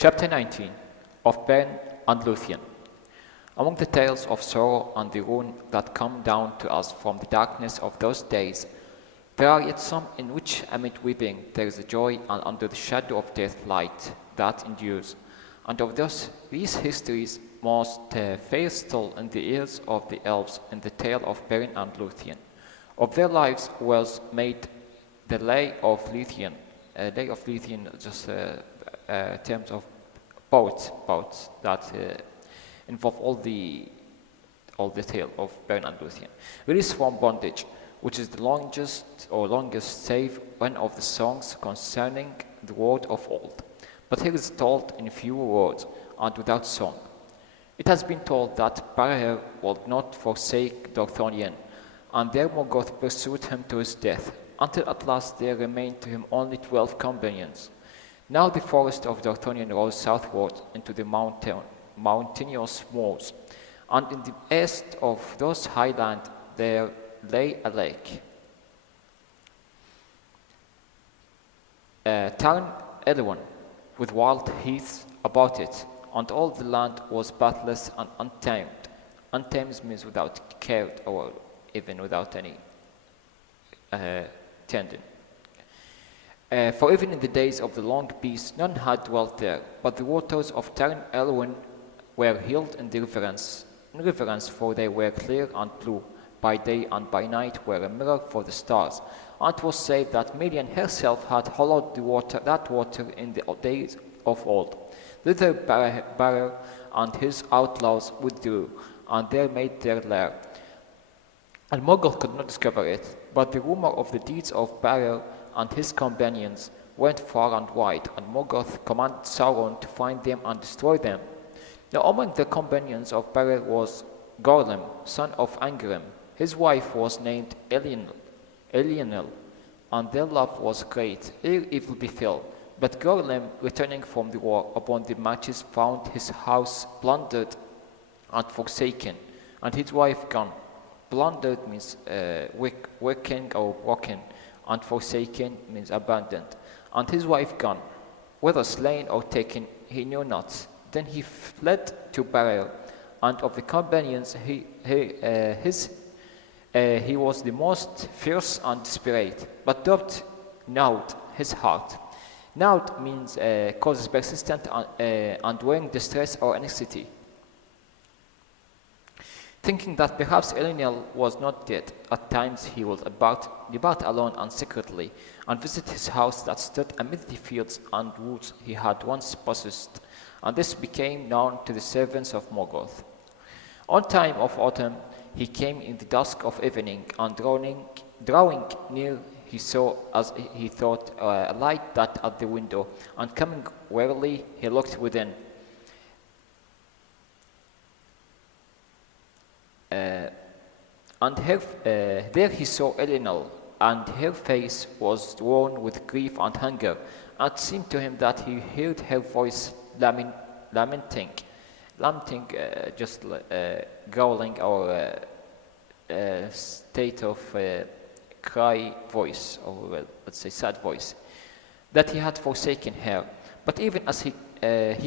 Chapter 19 of Beren and Lúthien. Among the tales of sorrow and the ruin that come down to us from the darkness of those days, there are yet some in which amid weeping there is a joy, and under the shadow of death light that endures. And of these histories most fair still in the ears of the elves in the tale of Beren and Lúthien. Of their lives was made the Lay of Lúthien. Lay of Lúthien, just terms of boats that involve all the tale of Beren and Lúthien. Release from bondage, which is the longest save one of the songs concerning the word of old. But here is told in few words and without song. It has been told that Beren would not forsake Dorthonion, and there Morgoth pursued him to his death, until at last there remained to him only 12 companions. Now the forest of Dorthonion rose southward into the mountainous moors, and in the east of those highlands there lay a lake. Silmarillion, with wild heaths about it, and all the land was pathless and untamed. Untamed means without care or even without any tending. For even in the days of the long peace, none had dwelt there, but the waters of Silmarillion were held in reverence, for they were clear and blue by day, and by night were a mirror for the stars. And it was said that Melian herself had hollowed that water in the days of old. Thither Beren and his outlaws withdrew, and there made their lair. And Morgoth could not discover it, but the rumor of the deeds of Beren and his companions went far and wide, and Morgoth commanded Sauron to find them and destroy them. Now among the companions of Beren was Gorlim, son of Angrym. His wife was named Eilionil, and their love was great, ere evil befell. But Gorlim, returning from the war upon the marches, found his house plundered and forsaken, and his wife gone. Plundered means working or broken, and forsaken means abandoned. And his wife gone, whether slain or taken, he knew not. Then he fled to Beren, and of the companions he was the most fierce and desperate, but doubted gnawed his heart. Gnawed means causes persistent and enduring distress or anxiety. Thinking that perhaps Eilionil was not dead, at times he would depart alone and secretly, and visit his house that stood amid the fields and woods he had once possessed, and this became known to the servants of Morgoth. On time of autumn he came in the dusk of evening, and drawing near he saw, as he thought, a light that at the window, and coming warily he looked within. There he saw Eilionil, and her face was drawn with grief and hunger, and it seemed to him that he heard her voice lamenting, just growling or state of cry voice, or let's say sad voice, that he had forsaken her. But even as he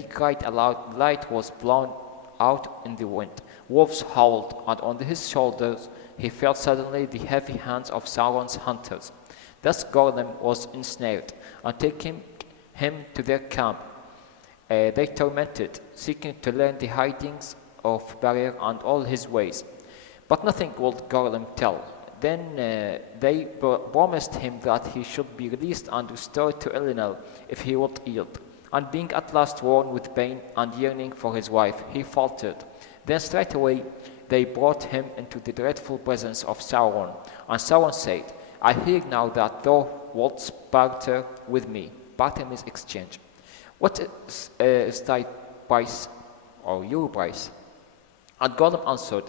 cried aloud, light was blown out in the wind. Wolves howled, and on his shoulders he felt suddenly the heavy hands of Sauron's hunters. Thus Gorlim was ensnared, and taking him to their camp, they tormented, seeking to learn the hidings of Beren and all his ways. But nothing would Gorlim tell. Then they promised him that he should be released and restored to Eilionil if he would yield. And being at last worn with pain and yearning for his wife, he faltered. Then straightway they brought him into the dreadful presence of Sauron. And Sauron said, I hear now that thou wilt barter with me. Barter means exchange. What is thy price, or your price? And Gorlim answered,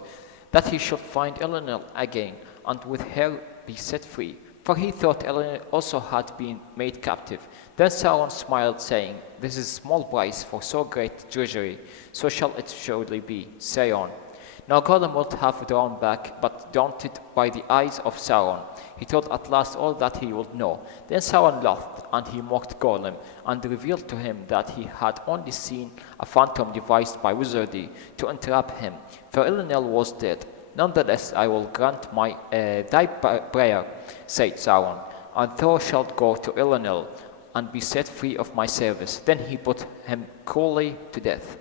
that he should find Eilionil again, and with her be set free. For he thought Eilionil also had been made captive. Then Sauron smiled, saying, this is small price for so great treasury, so shall it surely be. Say on. Now Gollum would have drawn back, but daunted by the eyes of Sauron, he told at last all that he would know. Then Sauron laughed, and he mocked Gollum, and revealed to him that he had only seen a phantom devised by wizardry to entrap him, for Elenel was dead. Nonetheless, I will grant thy prayer, said Sauron, and thou shalt go to Elenel and be set free of my service. Then he put him cruelly to death.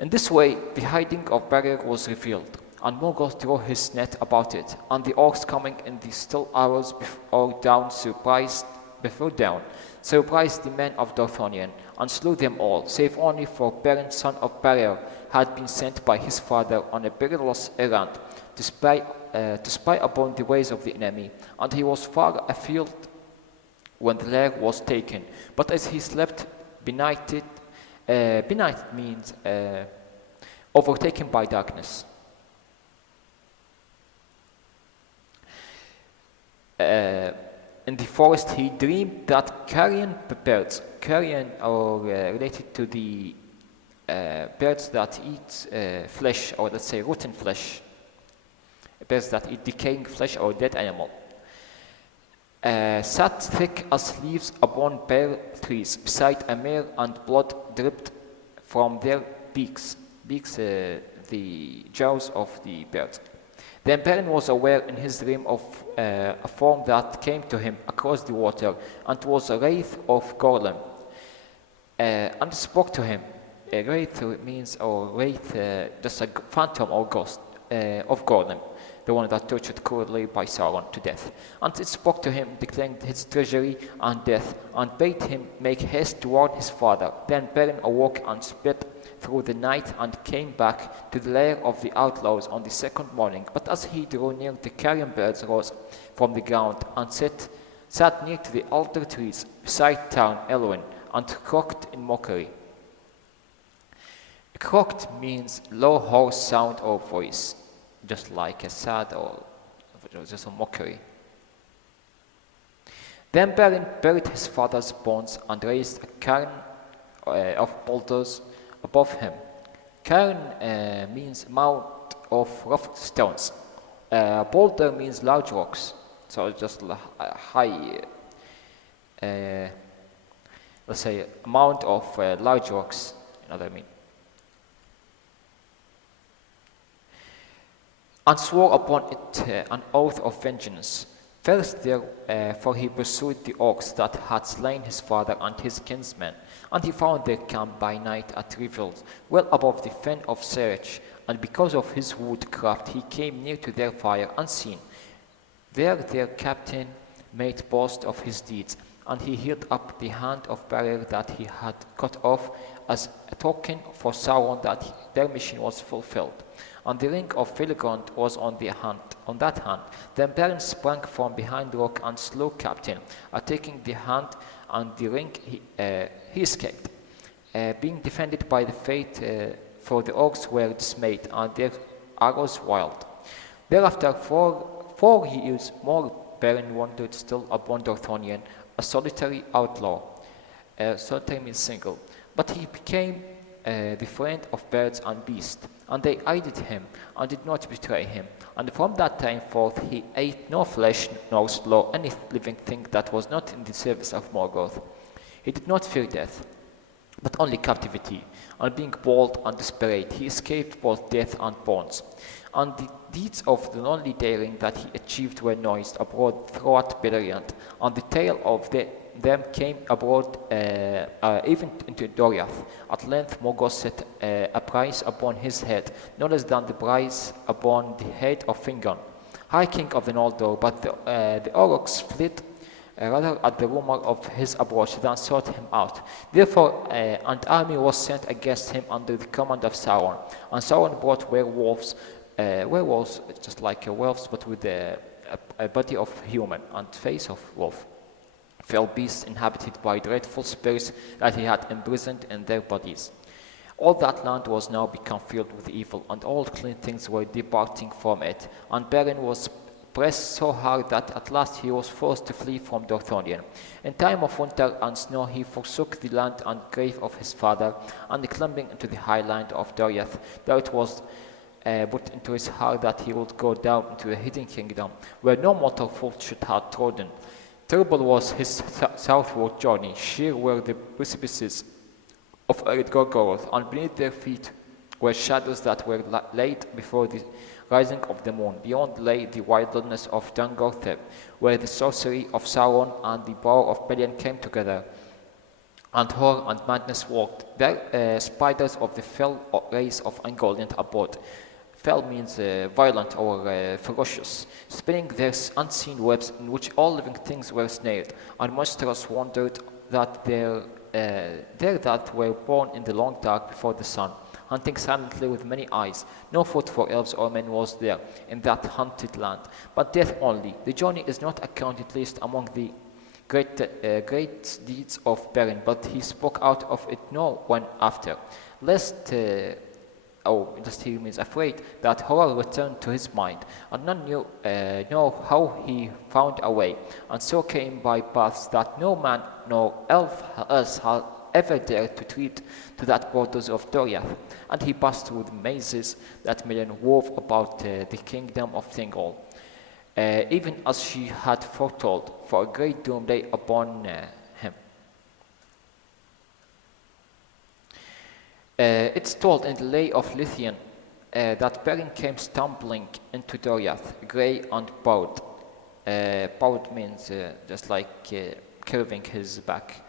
In this way, the hiding of Beren was revealed, and Morgoth drew his net about it, and the orcs coming in the still hours before dawn surprised the men of Dorthonion, and slew them all, save only for Beren son of Barer had been sent by his father on a perilous errand to spy upon the ways of the enemy, and he was far afield when the lair was taken. But as he slept, benighted means overtaken by darkness. In the forest he dreamed that carrion birds, carrion are related to the birds that eat flesh, or let's say rotten flesh, birds that eat decaying flesh or dead animal, sat thick as leaves upon bare trees beside a mere, and blood dripped from their beaks, the jaws of the birds. Then Beren was aware in his dream of a form that came to him across the water, and was a wraith of Gollum, and spoke to him. A wraith means, or wraith, just a phantom or ghost of Gollum, the one that tortured cruelly by Sauron to death. And it spoke to him, declaring his treachery and death, and bade him make haste toward his father. Then Beren awoke and sped through the night, and came back to the lair of the outlaws on the second morning. But as he drew near, the carrion birds rose from the ground, and sat near to the alder trees beside town Elwyn, and croaked in mockery. Croaked means low, hoarse sound or voice, just like a sad or just a mockery. Then Beren buried his father's bones and raised a cairn of boulders above him. Cairn means mound of rough stones. Boulder means large rocks, so just a high, let's say, amount of large rocks, you know what I mean. And swore upon it an oath of vengeance. First therefore he pursued the orcs that had slain his father and his kinsmen, and he found their camp by night at Rivels, well above the fen of Serech, and because of his woodcraft he came near to their fire unseen. There their captain made boast of his deeds, and he held up the hand of Barer that he had cut off as a token for Sauron that their mission was fulfilled. And the ring of Felagund was on that hand. Then Beren sprang from behind the rock and slew captain. Taking the hand and the ring, he escaped, being defended by the fate, for the orcs were dismayed, and their arrows wild. Thereafter, for 4 years more, Beren wandered still upon Dorthonion, a solitary outlaw. Solitary means single. But he became the friend of birds and beasts, and they aided him and did not betray him. And from that time forth he ate no flesh nor slew any living thing that was not in the service of Morgoth. He did not fear death, but only captivity, and being bold and desperate, he escaped both death and bonds. And the deeds of the lonely daring that he achieved were noised abroad throughout Beleriand, and the tale of them came abroad even into Doriath. At length Morgoth set a price upon his head, no less than the price upon the head of Fingon, High King of the Noldor, but the orcs fled rather at the rumor of his approach than sought him out. Therefore an army was sent against him under the command of Sauron, and Sauron brought werewolves just like wolves, but with a body of human and face of wolf. Fell beasts inhabited by dreadful spirits that he had imprisoned in their bodies. All that land was now become filled with evil, and all clean things were departing from it. And Beren was pressed so hard that at last he was forced to flee from Dorthonion. In time of winter and snow he forsook the land and grave of his father, and climbing into the high land of Doriath, there it was put into his heart that he would go down into a hidden kingdom, where no mortal foot should have trodden. Terrible was his southward journey. Sheer were the precipices of arid Gorgoroth, and beneath their feet were shadows that were laid before the rising of the moon. Beyond lay the wilderness of Dungortheb, where the sorcery of Sauron and the power of Beleriand came together, and horror and madness walked. There spiders of the fell race of Ungoliant abode. Fell means violent or ferocious, spinning their unseen webs in which all living things were snared, and monsters wandered that there that were born in the long dark before the sun, hunting silently with many eyes. No food for elves or men was there in that hunted land, but death only. The journey is not accounted least among the great deeds of Beren, but he spoke out of it no one after, lest he means afraid that horror returned to his mind, and none know how he found a way, and so came by paths that no man nor elf else had ever dared to tread to that borders of Doriath, and he passed through the mazes that Melian wove about the kingdom of Thingol, even as she had foretold, for a great doom lay upon him. It's told in the Lay of Lúthien that Beren came stumbling into Doriath, grey and bowed. Bowed means just like curving his back.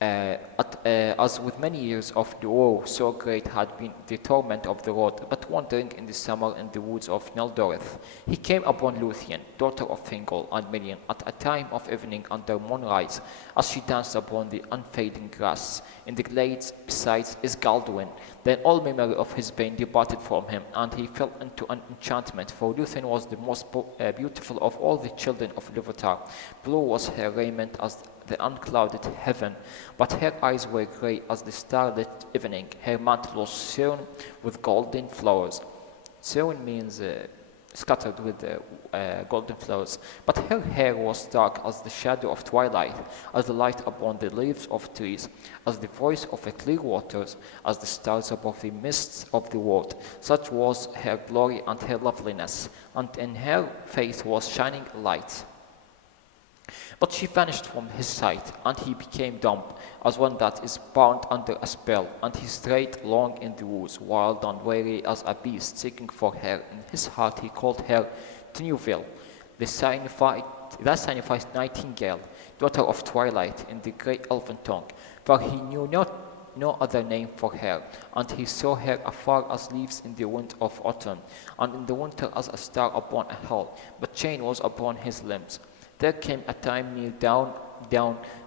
As with many years of the woe, so great had been the torment of the road, but wandering in the summer in the woods of Neldoreth, he came upon Lúthien, daughter of Thingol and Melian, at a time of evening under moonrise, as she danced upon the unfading grass in the glades beside Isgaldwin. Then all memory of his bane departed from him, and he fell into an enchantment, for Lúthien was the most beautiful of all the children of Ilúvatar. Blue was her raiment as the unclouded heaven, but her eyes were grey as the starlit evening. Her mantle was sewn with golden flowers. Sewn means scattered with golden flowers, but her hair was dark as the shadow of twilight, as the light upon the leaves of trees, as the voice of the clear waters, as the stars above the mists of the world. Such was her glory and her loveliness, and in her face was shining light. But she vanished from his sight, and he became dumb, as one that is bound under a spell, and he strayed long in the woods, wild and weary as a beast, seeking for her. In his heart he called her Tinuvil, that signifies nightingale, daughter of twilight, in the great elven tongue, for he knew no other name for her, and he saw her afar as leaves in the wind of autumn, and in the winter as a star upon a hill, but chain was upon his limbs. There came a time near down,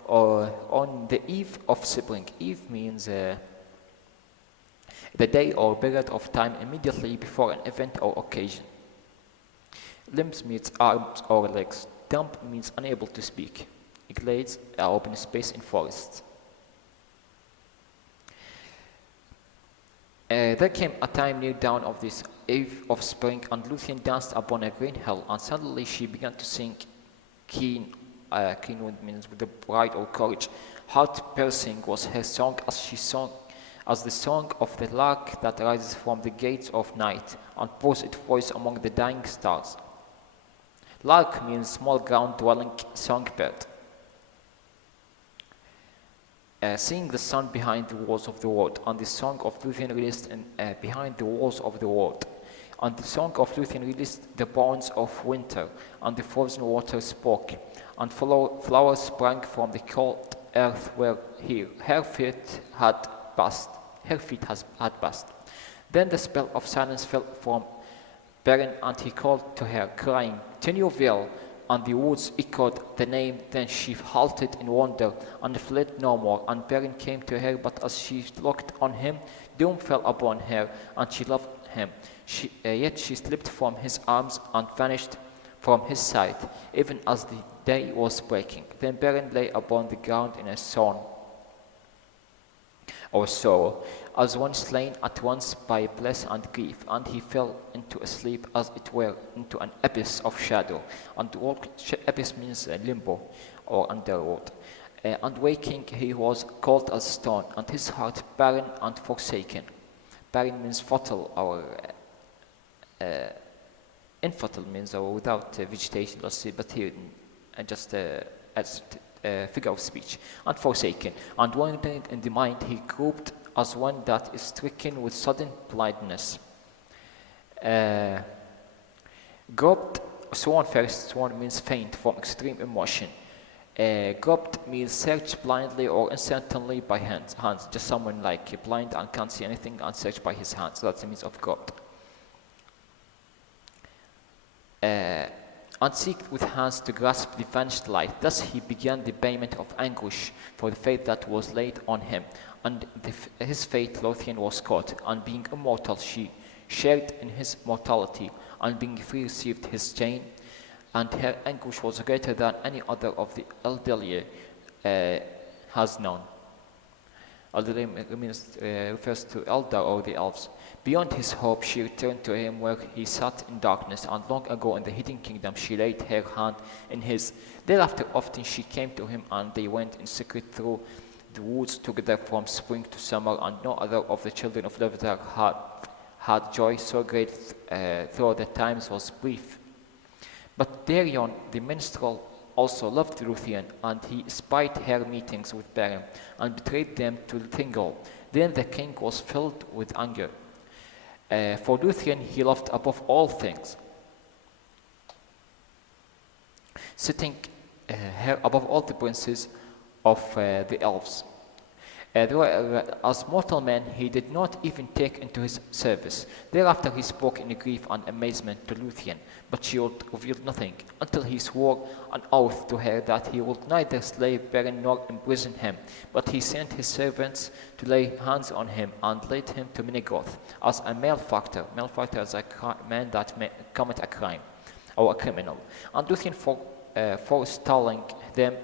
or on the eve of spring. Eve means the day or period of time immediately before an event or occasion. Limbs means arms or legs. Dumb means unable to speak. Glades are open space in forests. There came a time near dawn of this eve of spring, and Lúthien danced upon a green hill, and suddenly she began to sing. Keen wind means with the pride or courage. Heart-piercing was her song as she sang, as the song of the lark that rises from the gates of night and pours its voice among the dying stars. Lark means small ground-dwelling songbird. Seeing the sun behind the walls of the world, and the song of Lúthien released behind the walls of the world. And the song of Lúthien released the bones of winter, and the frozen water spoke, and flowers sprang from the cold earth where her feet had passed. Then the spell of silence fell from Beren, and he called to her, crying, Tinuvil, and the woods echoed the name. Then she halted in wonder, and fled no more, and Beren came to her, but as she looked on him, doom fell upon her, and she loved him. Yet she slipped from his arms and vanished from his sight, even as the day was breaking. Then Beren lay upon the ground in a swoon. or sorrow, as one slain at once by bliss and grief, and he fell into a sleep as it were into an abyss of shadow. And abyss means limbo or underworld. And waking he was cold as stone, and his heart barren and forsaken. Barren means fertile or infertile means without vegetation, let's see, but here just as a figure of speech. And forsaken, and wandering in the mind, he groped as one that is stricken with sudden blindness. Groped, sworn means faint from extreme emotion. Groped means searched blindly or uncertainly by hands. Just someone like blind and can't see anything and searched by his hands. That's the means of groped. And seeked with hands to grasp the vanished light. Thus he began the payment of anguish for the fate that was laid on him. And his fate Lúthien was caught, and being immortal she shared in his mortality, and being free received his chain. And her anguish was greater than any other of the Elderly has known. Elderly refers to Eldar or the elves. Beyond his hope, she returned to him where he sat in darkness, and long ago in the hidden kingdom she laid her hand in his. Thereafter often she came to him, and they went in secret through the woods together from spring to summer, and no other of the children of Lúthien had joy so great, though the times was brief. But Darion the minstrel also loved Lúthien, and he espied her meetings with Beren, and betrayed them to Thingol. Then the king was filled with anger. For Lúthien he loved above all things, setting her above all the princes of the elves. As mortal man, he did not even take into his service. Thereafter he spoke in grief and amazement to Lúthien, but she revealed nothing, until he swore an oath to her that he would neither slay Beren nor imprison him. But he sent his servants to lay hands on him, and led him to Menegoth as a malefactor. Malefactor is a man that may commit a crime, or a criminal. And Lúthien forestalling them,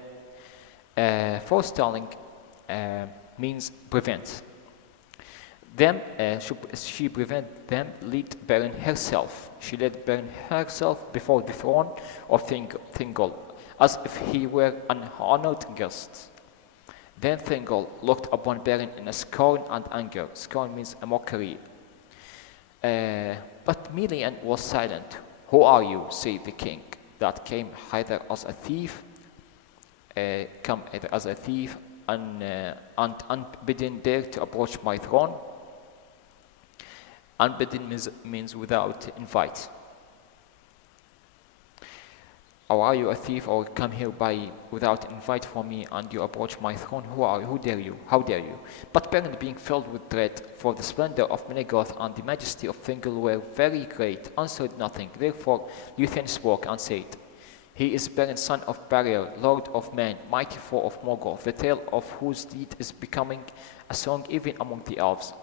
means prevent them. She prevent them, lead Beren herself. She led Beren herself before the throne of Thingol, as if he were an honored guest. Then Thingol looked upon Beren in a scorn and anger. Scorn means a mockery. But Mylian was silent. "Who are you," said the king, "that came either as a thief, and unbidden dare to approach my throne?" Unbidden means without invite. Or are you a thief, or come here without invite from me, and you approach my throne? Who are you? Who dare you? How dare you? But Beren, being filled with dread, for the splendor of Menegoth and the majesty of Thingol were very great, answered nothing. Therefore Lúthien spoke and said, "He is Beren, son of Barrier, lord of men, mighty foe of Morgoth, the tale of whose deed is becoming a song even among the elves."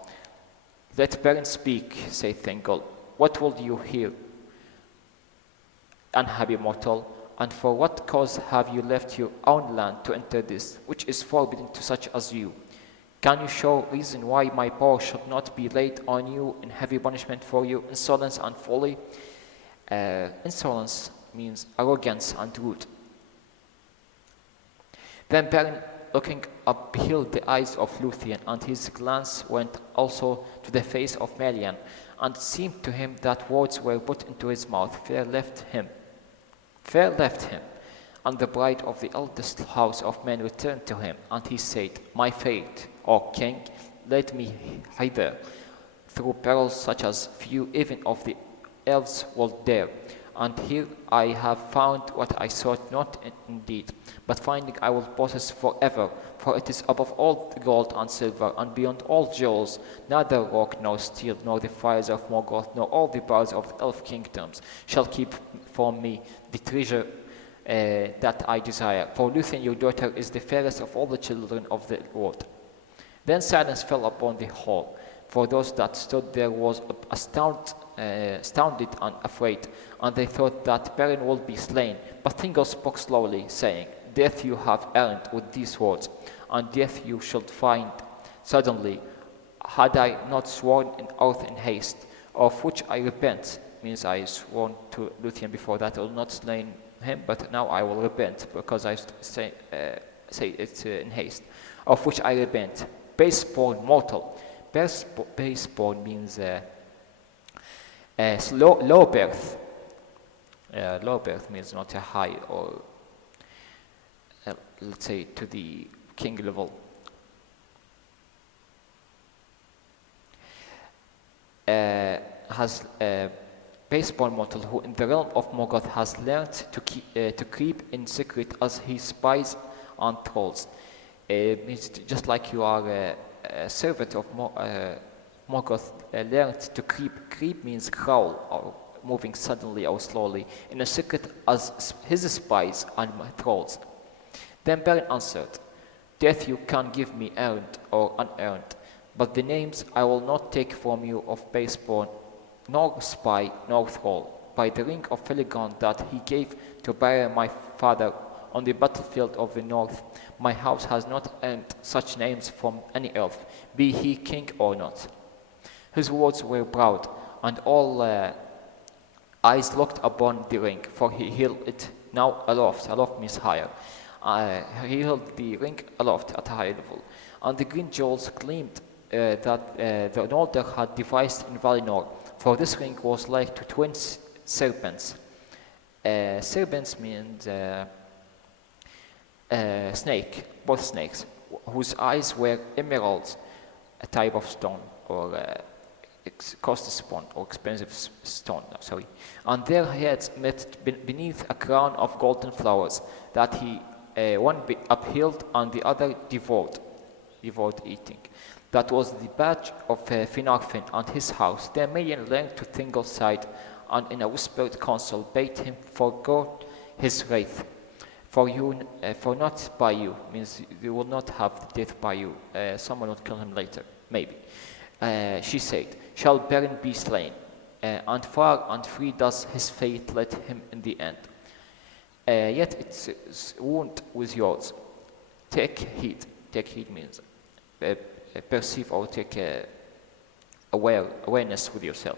"Let Beren speak," said Thingol. "What will you hear, unhappy mortal? And for what cause have you left your own land to enter this, which is forbidden to such as you? Can you show reason why my power should not be laid on you in heavy punishment for your insolence and folly?" Insolence means arrogance and rude. Then Beren, looking up, beheld the eyes of Lúthien, and his glance went also to the face of Mylian, and it seemed to him that words were put into his mouth. Fear left him, and the pride of the eldest house of men returned to him, and he said, "My fate, O king, led me hither, through perils such as few even of the elves will dare. And here I have found what I sought not indeed, but finding I will possess forever, for it is above all gold and silver, and beyond all jewels, neither rock nor steel, nor the fires of Morgoth, nor all the bars of the elf kingdoms shall keep from me the treasure that I desire. For Lúthien, your daughter, is the fairest of all the children of the Lord." Then silence fell upon the hall, for those that stood there was astounded and afraid, and they thought that Beren would be slain. But Thingol spoke slowly, saying, "Death you have earned with these words, and death you should find suddenly, had I not sworn an oath in haste, of which I repent, means I sworn to Lúthien before that I will not slay him, but now I will repent because I say it in haste, of which I repent. Baseborn mortal. Baseborn means low birth. Low birth means not a high or let's say to the king level. Has baseborn mortal who in the realm of Morgoth has learned to creep in secret as he spies on trolls. It's just like you are a servant of Morgoth learned to creep. Creep means crawl or moving suddenly or slowly in a secret as his spies on trolls. Then Beren answered, death you can give me earned or unearned, but the names I will not take from you of baseborn, nor spy, nor thrall, by the ring of Felagund that he gave to Beren my father on the battlefield of the north. My house has not earned such names from any elf, be he king or not. His words were proud, and all eyes looked upon the ring, for he held it now aloft. Aloft means higher. He held the ring aloft at a high level, and the green jewels gleamed that the Noldor had devised in Valinor, for this ring was like to twin serpents. Serpents means snake, both snakes, whose eyes were emeralds, a type of stone or costly stone or expensive stone. Sorry, and their heads met beneath a crown of golden flowers that he one upheld and the other devoured eating. That was the badge of Finarfin and his house. Then Melian learned to Thingol side, and in a whispered counsel bade him forego his wraith. For not by you, means you will not have the death by you. Someone will kill him later, maybe. She said, shall Beren be slain, and far and free does his fate let him in the end. Yet its wound was yours. Take heed. Take heed means perceive or take awareness with yourself,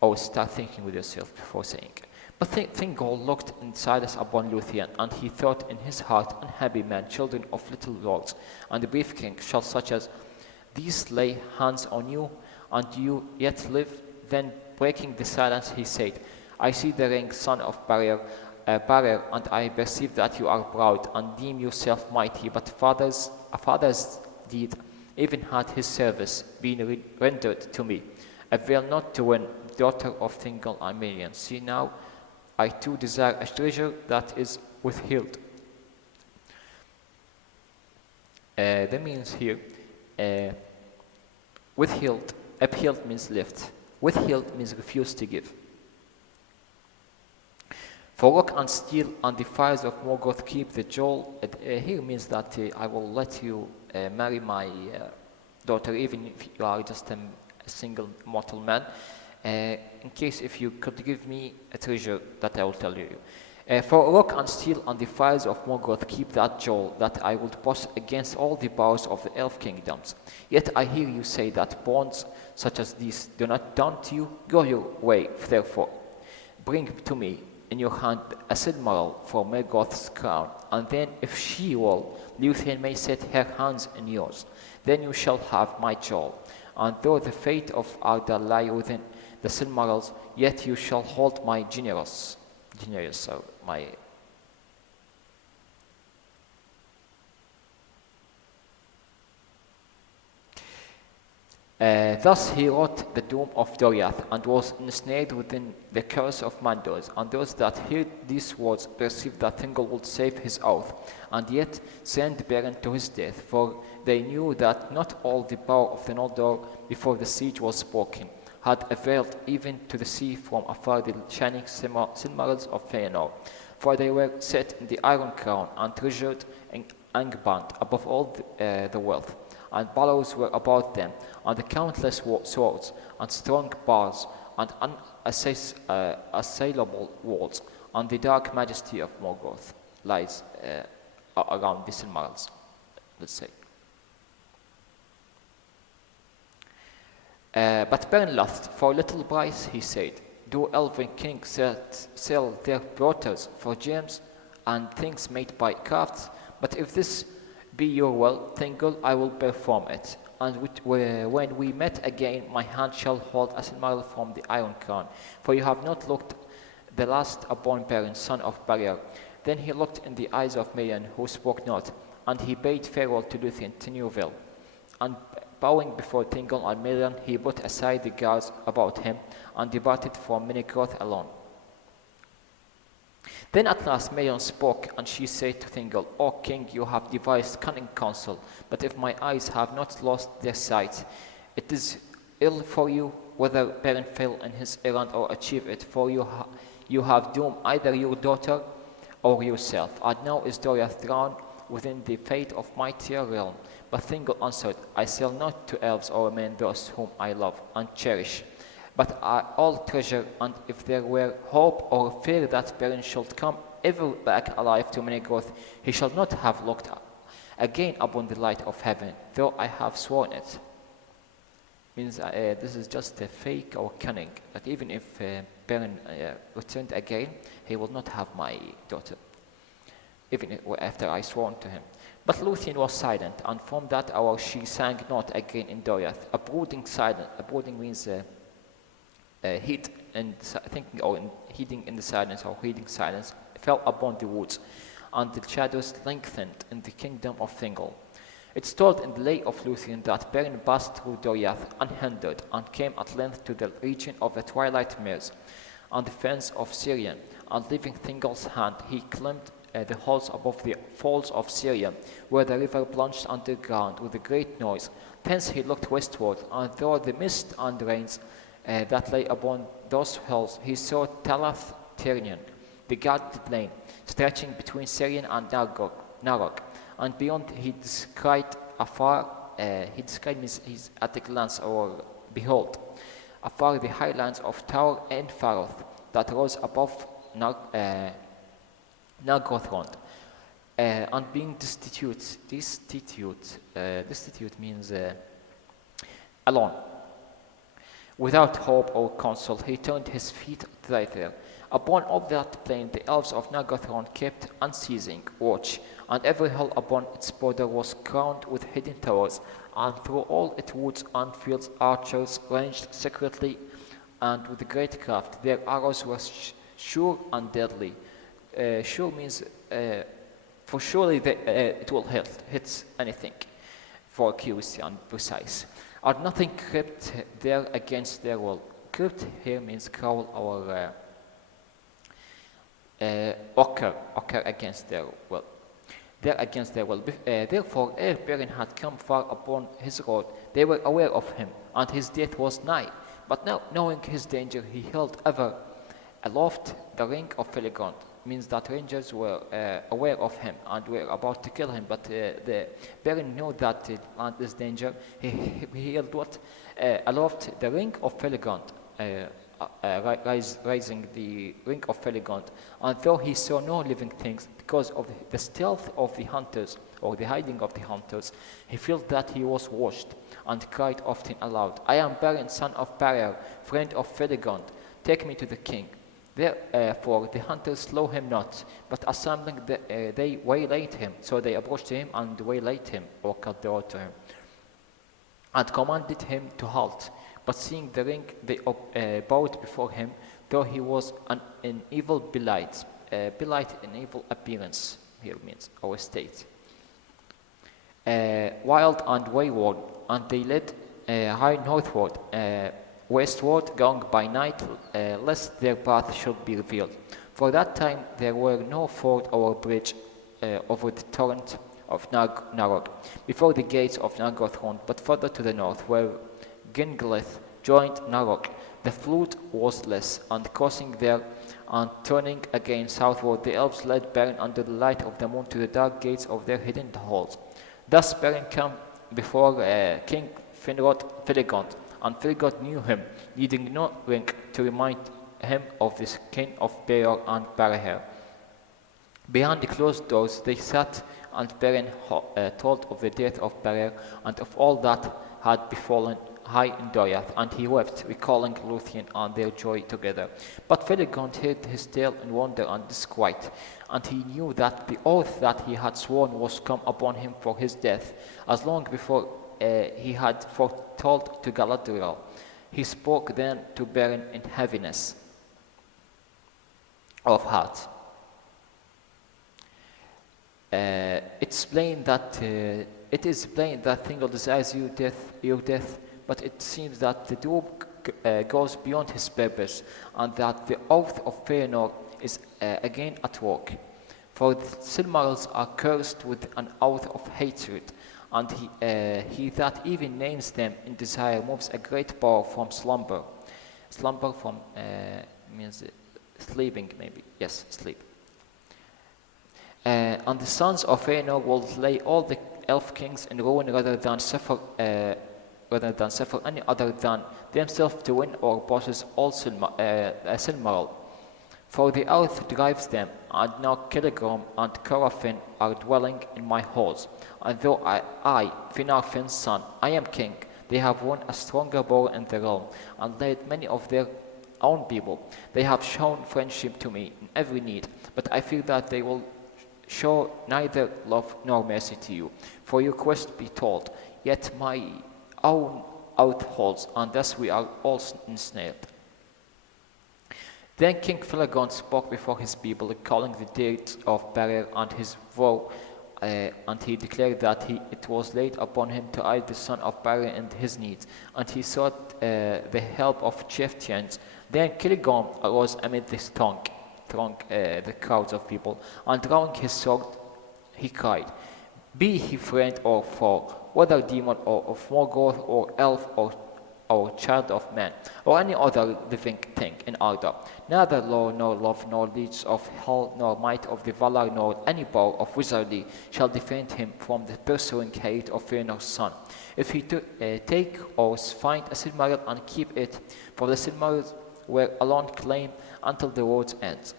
or start thinking with yourself before saying. But Thingol looked in silence upon Lúthien, and he thought in his heart, unhappy man, children of little lords, and the brave king, shall such as these lay hands on you, and you yet live? Then breaking the silence he said, I see the ring, son of Barrier, and I perceive that you are proud, and deem yourself mighty, but a father's deed, even had his service been rendered to me, avail not to win, daughter of Thingol and Melian. See now, I too desire a treasure that is withheld. That means here, withheld, upheld means left, withheld means refused to give. For rock and steel and the fires of Morgoth keep the jewel. Here means that I will let you marry my daughter, even if you are just a single mortal man, in case if you could give me a treasure that I will tell you. For rock and steel and the fires of Morgoth keep that jewel that I will boast against all the powers of the elf kingdoms. Yet I hear you say that bonds such as these do not daunt you. Go your way, therefore. Bring to me in your hand a silmaril for Morgoth's crown, and then if she will, Lúthien may set her hands in yours. Then you shall have my jewel, and though the fate of Arda lie within the silmarils, yet you shall hold my generous, so my thus he wrought the doom of Doriath, and was ensnared within the curse of Mandos. And those that heard these words perceived that Thingol would save his oath, and yet send Beren to his death, for they knew that not all the power of the Noldor before the siege was spoken had availed even to the sea from afar the shining silmarils of Feanor, for they were set in the iron crown and treasured in Angband above all the wealth, and ballows were about them, and the countless swords, and strong bars, and unassailable walls, and the dark majesty of Morgoth lies around the silmarils, let's say. But Beren laughed. For a little price, he said, do elven kings sell their daughters for gems and things made by crafts? But if this be your will, Thingol, I will perform it. And when we met again, my hand shall hold a Silmaril from the Iron Crown. For you have not looked the last upon Beren, son of Barrier. Then he looked in the eyes of Mirian, who spoke not, and he bade farewell to Lúthien, to Newville. And bowing before Thingol and Mirian, he put aside the guards about him, and departed from Minigroth alone. Then at last Mirian spoke, and she said to Thingol, O king, you have devised cunning counsel, but if my eyes have not lost their sight, it is ill for you whether Beren fail in his errand or achieve it, for you have doomed either your daughter or yourself. And now is Doriath drowned within the fate of my tier realm. But Thingol answered, I sell not to elves or men those whom I love and cherish, but I all treasure, and if there were hope or fear that Beren should come ever back alive to Minigroth, he shall not have looked again upon the light of heaven, though I have sworn it. Means this is just a fake or cunning, that even if Beren returned again, he will not have my daughter, even after I sworn to him. But Lúthien was silent, and from that hour she sang not again in Doriath. A brooding silence. A brooding means heat and thinking, or heeding in the silence, or heeding silence, fell upon the woods, and the shadows lengthened in the kingdom of Thingol. It's told in the Lay of Lúthien that Beren passed through Doriath unhindered, and came at length to the region of the Twilight Meres, and the fens of Sirion, and leaving Thingol's hand, he climbed the halls above the falls of Sirion, where the river plunged underground with a great noise. Thence he looked westward, and through the mist and rains that lay upon those hills, he saw Talath Tirion, the guarded plain, stretching between Sirion and Narok. And beyond he descried afar, means he's at a glance, or behold, afar the highlands of Taur and Faroth that rose above Nargothrond. And being destitute means alone, without hope or counsel, he turned his feet thither. Upon all that plain the elves of Nargothrond kept unceasing watch, and every hill upon its border was crowned with hidden towers, and through all its woods and fields archers ranged secretly, and with great craft their arrows were sure and deadly. Sure means for surely it will hit anything, for accuracy and precise. And nothing crept there against their will. Crept here means crawl or occur against their will. Therefore, ere Beren had come far upon his road, they were aware of him, and his death was nigh. But now, knowing his danger, he held ever aloft the ring of Felagund. Means that rangers were aware of him and were about to kill him, but Beren knew that and this danger. He held what? Aloft the ring of Felagund, raising the ring of Felagund. And though he saw no living things, because of the stealth of the hunters, or the hiding of the hunters, he felt that he was watched, and cried often aloud, I am Beren, son of Barrier, friend of Felagund, take me to the king. Therefore the hunters slew him not, but assembling they waylaid him. So they approached him and waylaid him, or cut the road to him, and commanded him to halt. But seeing the ring, they bowed before him, though he was an evil belight. Belight, an evil appearance here means, or state. Wild and wayward, and they led high northward, westward, going by night, lest their path should be revealed. For that time there were no ford or bridge over the torrent of Narok, before the gates of Nargothrond, but further to the north, where Gingolith joined Narok. The flood was less, and crossing there, and turning again southward, the elves led Beren under the light of the moon to the dark gates of their hidden halls. Thus Beren came before King Felagund, and Felagund knew him, needing no ring to remind him of the kin of Beor and Barahir. Behind the closed doors they sat, and Beren told of the death of Barahir and of all that had befallen high in Doriath, and he wept, recalling Lúthien and their joy together. But Beleriand hid his tail in wonder and disquiet, and he knew that the oath that he had sworn was come upon him for his death, as long before he had foretold to Galadriel. He spoke then to Beren in heaviness of heart. It is plain that Thingol desires your death, but it seems that the dwarf goes beyond his purpose, and that the oath of Valinor is again at work. For the Silmarils are cursed with an oath of hatred, and he that even names them in desire moves a great power from slumber. Slumber from means sleeping, maybe. Yes, sleep. And the sons of Valinor will lay all the elf kings in ruin rather than suffer any other than themselves to win or possess all Silmaril. For the earth drives them, and now Kilogram and Carafin are dwelling in my halls. And though I, Finarfin's son, I am king, they have won a stronger bow in the realm, and led many of their own people. They have shown friendship to me in every need, but I fear that they will show neither love nor mercy to you. For your quest be told, yet my own oath holds, and thus we are all ensnared. Then King Felagund spoke before his people, recalling the deeds of Beren and his vow, and he declared that it was laid upon him to aid the son of Beren in his needs, and he sought the help of chieftains. Then Kilogram arose amid the throng, the crowds of people, and drawing his sword, he cried, "Be he friend or foe, whether demon or of Morgoth or elf or child of man, or any other living thing in Arda, neither law nor love nor leech of hell nor might of the Valar nor any bow of wizardry shall defend him from the pursuing hate of Valinor's son. If he take or find a Silmaril and keep it, for the Silmarils were alone claim until the world's end."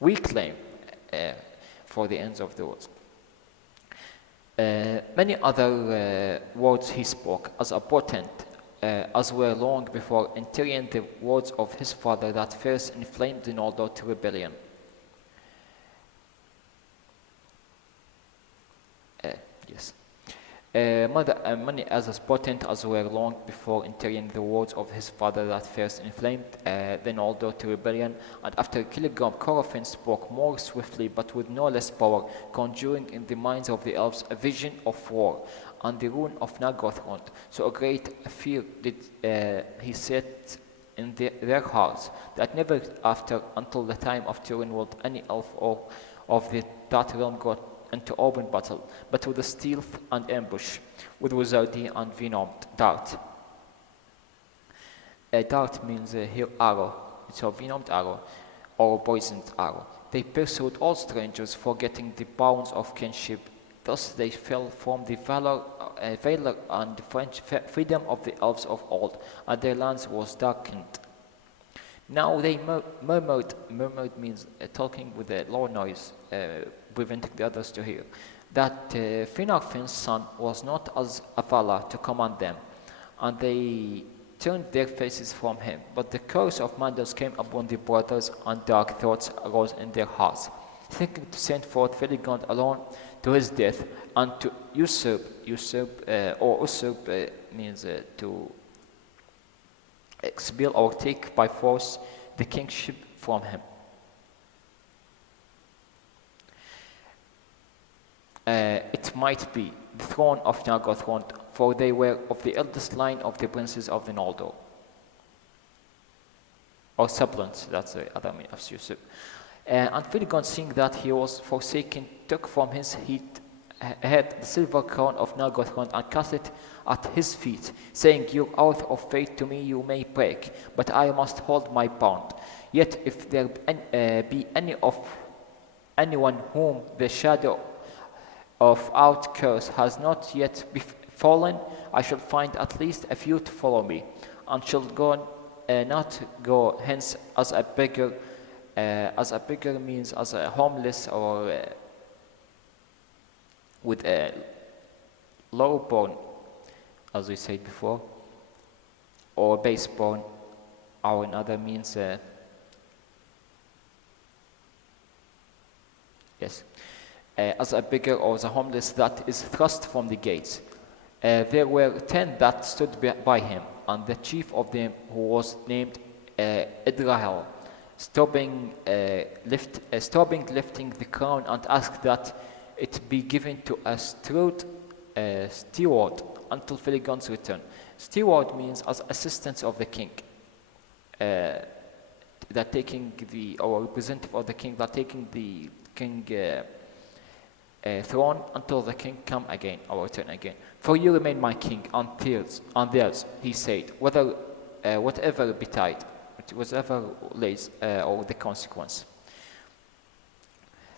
We claim for the ends of the world. Many other words he spoke as a portent, as were long before in Tyrion the words of his father that first inflamed the Noldor to rebellion. Yes. Many others potent as were long before in Tyrion the words of his father that first inflamed the Noldor to rebellion, and after Kilogram Corofin spoke more swiftly but with no less power, conjuring in the minds of the elves a vision of war and the ruin of Nargothrond. So a great fear did he set in their hearts, that never after until the time of Tyrion would any elf or of that realm go into open battle, but with a stealth and ambush, with wizardry and venomed dart. A dart means here arrow, it's a venomed arrow or poisoned arrow. They pursued all strangers, forgetting the bounds of kinship. Thus they fell from the valor and freedom of the elves of old, and their lands was darkened. Now they murmured means talking with a low noise, preventing the others to hear, that Finarfin's son was not as a Valar to command them, and they turned their faces from him. But the curse of Mandos came upon the brothers, and dark thoughts arose in their hearts, thinking to send forth Felagund alone to his death, and to usurp means to expel or take by force the kingship from him. It might be the throne of Nargothrond, for they were of the eldest line of the princes of the Noldor. Or suppliants, that's the other meaning of usurp. And Felagund, seeing that he was forsaken, took from his head the silver crown of Nargothrond and cast it at his feet, saying, "Your oath of faith to me you may break, but I must hold my bond. Yet if there be anyone whom the shadow of out curse has not yet fallen, I shall find at least a few to follow me, and shall not go hence as a beggar." As a beggar means as a homeless or with a low-born, as we said before, or baseborn, or in other means, as a beggar or the homeless that is thrust from the gates. There were 10 that stood by him, and the chief of them, who was named j.r.r, stopping lifting the crown, and asked that it be given to a steward until Filigond's return. Steward means as assistants of the king, that taking or representative of the king, that taking the king throne until the king come again or return again. For you remain my king on theirs, he said, whatever betide, whatever lays or the consequence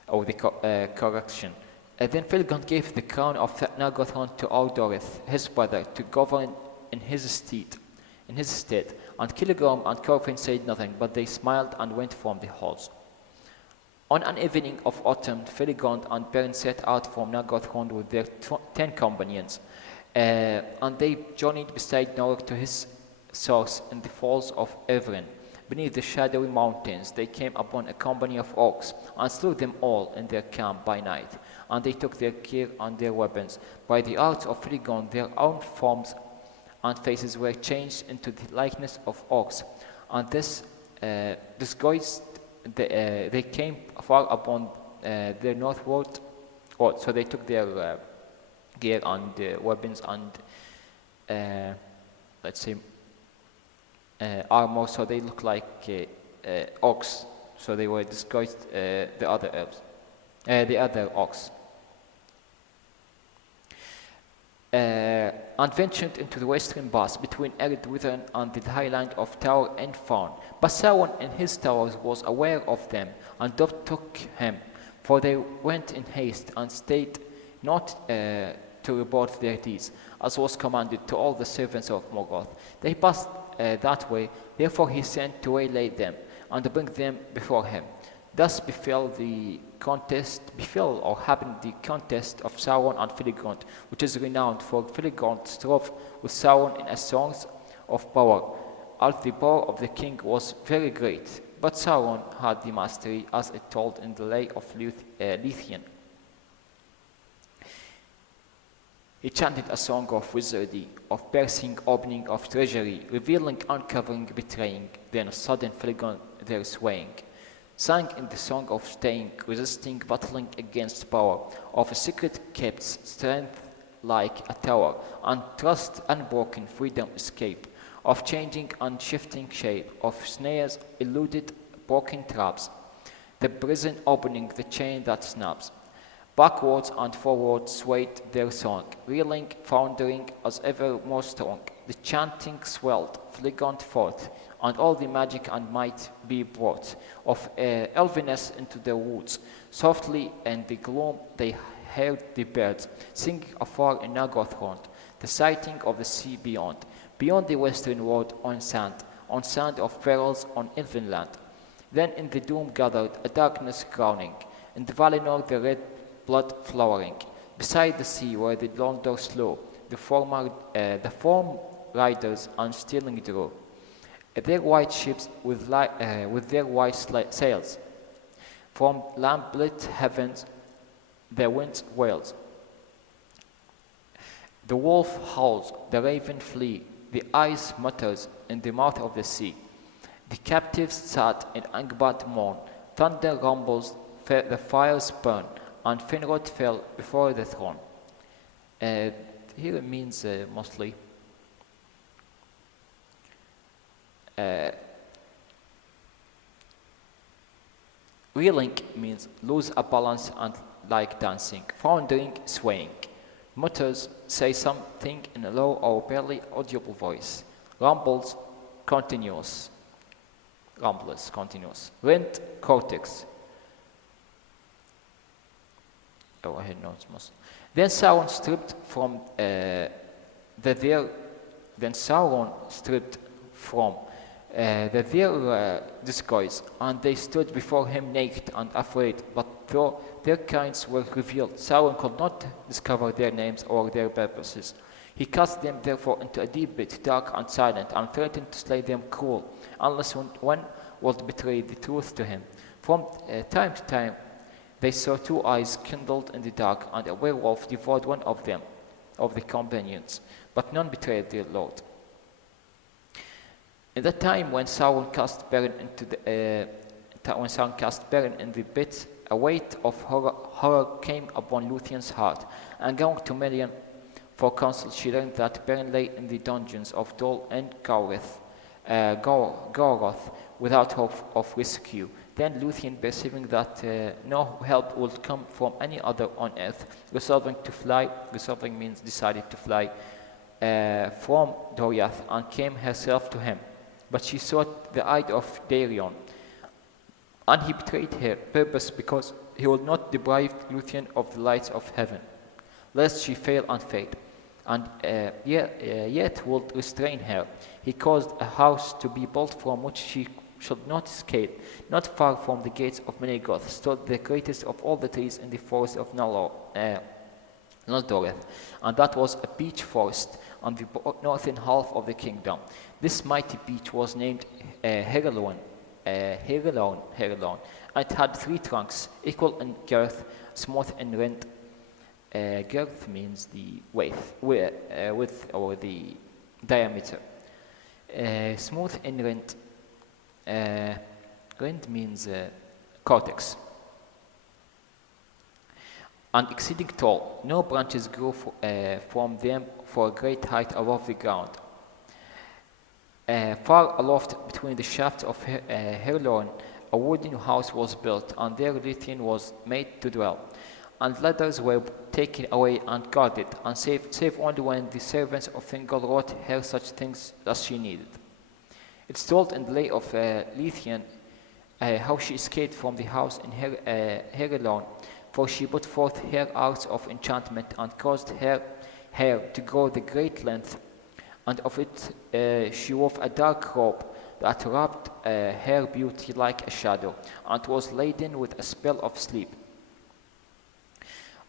or the correction. Then Filigond gave the crown of Nargothrond to Ardorith, his brother, to govern in his stead. And Killigorm and Corfin said nothing, but they smiled and went from the halls. On an evening of autumn, Filigond and Beren set out from Nargothrond with their 10 companions, and they journeyed beside North to his source in the falls of Evren. Beneath the shadowy mountains, they came upon a company of orcs, and slew them all in their camp by night. And they took their gear and their weapons. By the arts of Filigond, their own forms and faces were changed into the likeness of orcs, and this disguised. They came far upon their northward, so they took their gear and weapons and armor, so they look like orcs. So they were disguised the other orcs. And ventured into the western pass between Ered Withen and the highland of Tower and Fawn. But Sauron in his towers was aware of them, and took him, for they went in haste and stayed not to report their deeds, as was commanded to all the servants of Morgoth. They passed that way, therefore he sent to waylay them, and to bring them before him. Thus happened the contest of Sauron and Filigond, which is renowned, for Filigond strove with Sauron in a song of power, as the power of the king was very great, but Sauron had the mastery, as it told in the Lay of Lúthien. He chanted a song of wizardry, of piercing, opening of treasury, revealing, uncovering, betraying, then sudden Filigond their swaying. Sang in the song of staying, resisting, battling against power, of a secret kept strength like a tower, and trust unbroken, freedom escape, of changing and shifting shape, of snares eluded, broken traps, the prison opening, the chain that snaps. Backwards and forwards swayed their song, reeling, foundering as ever more strong. The chanting swelled, Filigond forth, and all the magic and might be brought of elviness into the woods. Softly in the gloom they heard the birds singing afar in Nargothrond, the sighting of the sea beyond the western world on sand of perils on Elvenland. Then in the doom gathered a darkness crowning, in the Valinor the red blood flowering, beside the sea where the Londor slew, the foam riders and stealing drew. Their white ships with their white sails. From lamplit heavens the wind wails. The wolf howls, the raven flee, the ice mutters in the mouth of the sea. The captives sat in Angband mourn, thunder rumbles, the fires burn, and Finrod fell before the throne. Here it means mostly reeling means lose a balance and like dancing. Foundering, swaying. Mutters, say something in a low or barely audible voice. Rumbles, continuous. Rent, cortex. I had notes most. Then Sauron stripped from the disguise, and they stood before him naked and afraid. But though their kinds were revealed, Sauron could not discover their names or their purposes. He cast them therefore into a deep pit, dark and silent, and threatened to slay them cruel, unless one would betray the truth to him. From time to time they saw two eyes kindled in the dark, and a werewolf devoured one of them, of the companions, but none betrayed their lord. In that time when Sauron cast Beren in the pit, a weight of horror came upon Lúthien's heart, and going to Melian for counsel, she learned that Beren lay in the dungeons of Dol and Gawroth without hope of rescue. Then Lúthien, perceiving that no help would come from any other on earth, resolving means decided to fly from Doriath, and came herself to him. But she sought the eye of Darion, and he betrayed her purpose because he would not deprive Lúthien of the lights of heaven, lest she fail and fade, and yet would restrain her. He caused a house to be built from which she should not escape. Not far from the gates of Menegoth stood the greatest of all the trees in the forest of Noldoreth, and that was a beech forest on the northern half of the kingdom. This mighty beech was named Herillon, and it had 3 trunks, equal in girth, smooth in rent. Girth means the width or the diameter. Smooth in rent. Rent means cortex. And exceeding tall. No branches grew from them for a great height above the ground. Far aloft between the shafts of Herillon, a wooden house was built, and there Lúthien was made to dwell. And ladders were taken away and guarded, and save only when the servants of Thingol wrought her such things as she needed. It's told in the Lay of Lúthien how she escaped from the house in Herillon, for she put forth her arts of enchantment and caused her hair to grow the great length, and of it she wove a dark robe that wrapped her beauty like a shadow, and was laden with a spell of sleep.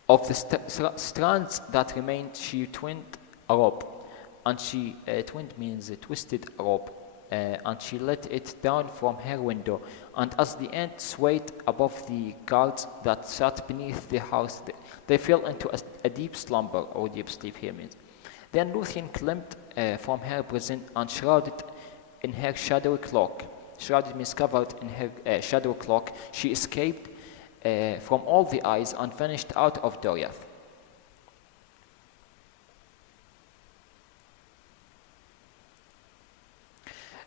Of the strands that remained she twined a rope, and she twined means twisted a rope, and she let it down from her window, and as the end swayed above the guards that sat beneath the house, they fell into a deep slumber, or deep sleep here means. Then Lúthien climbed from her prison, and shrouded in her shadowy cloak, shrouded means covered in her shadowy cloak, she escaped from all the eyes and vanished out of Doriath.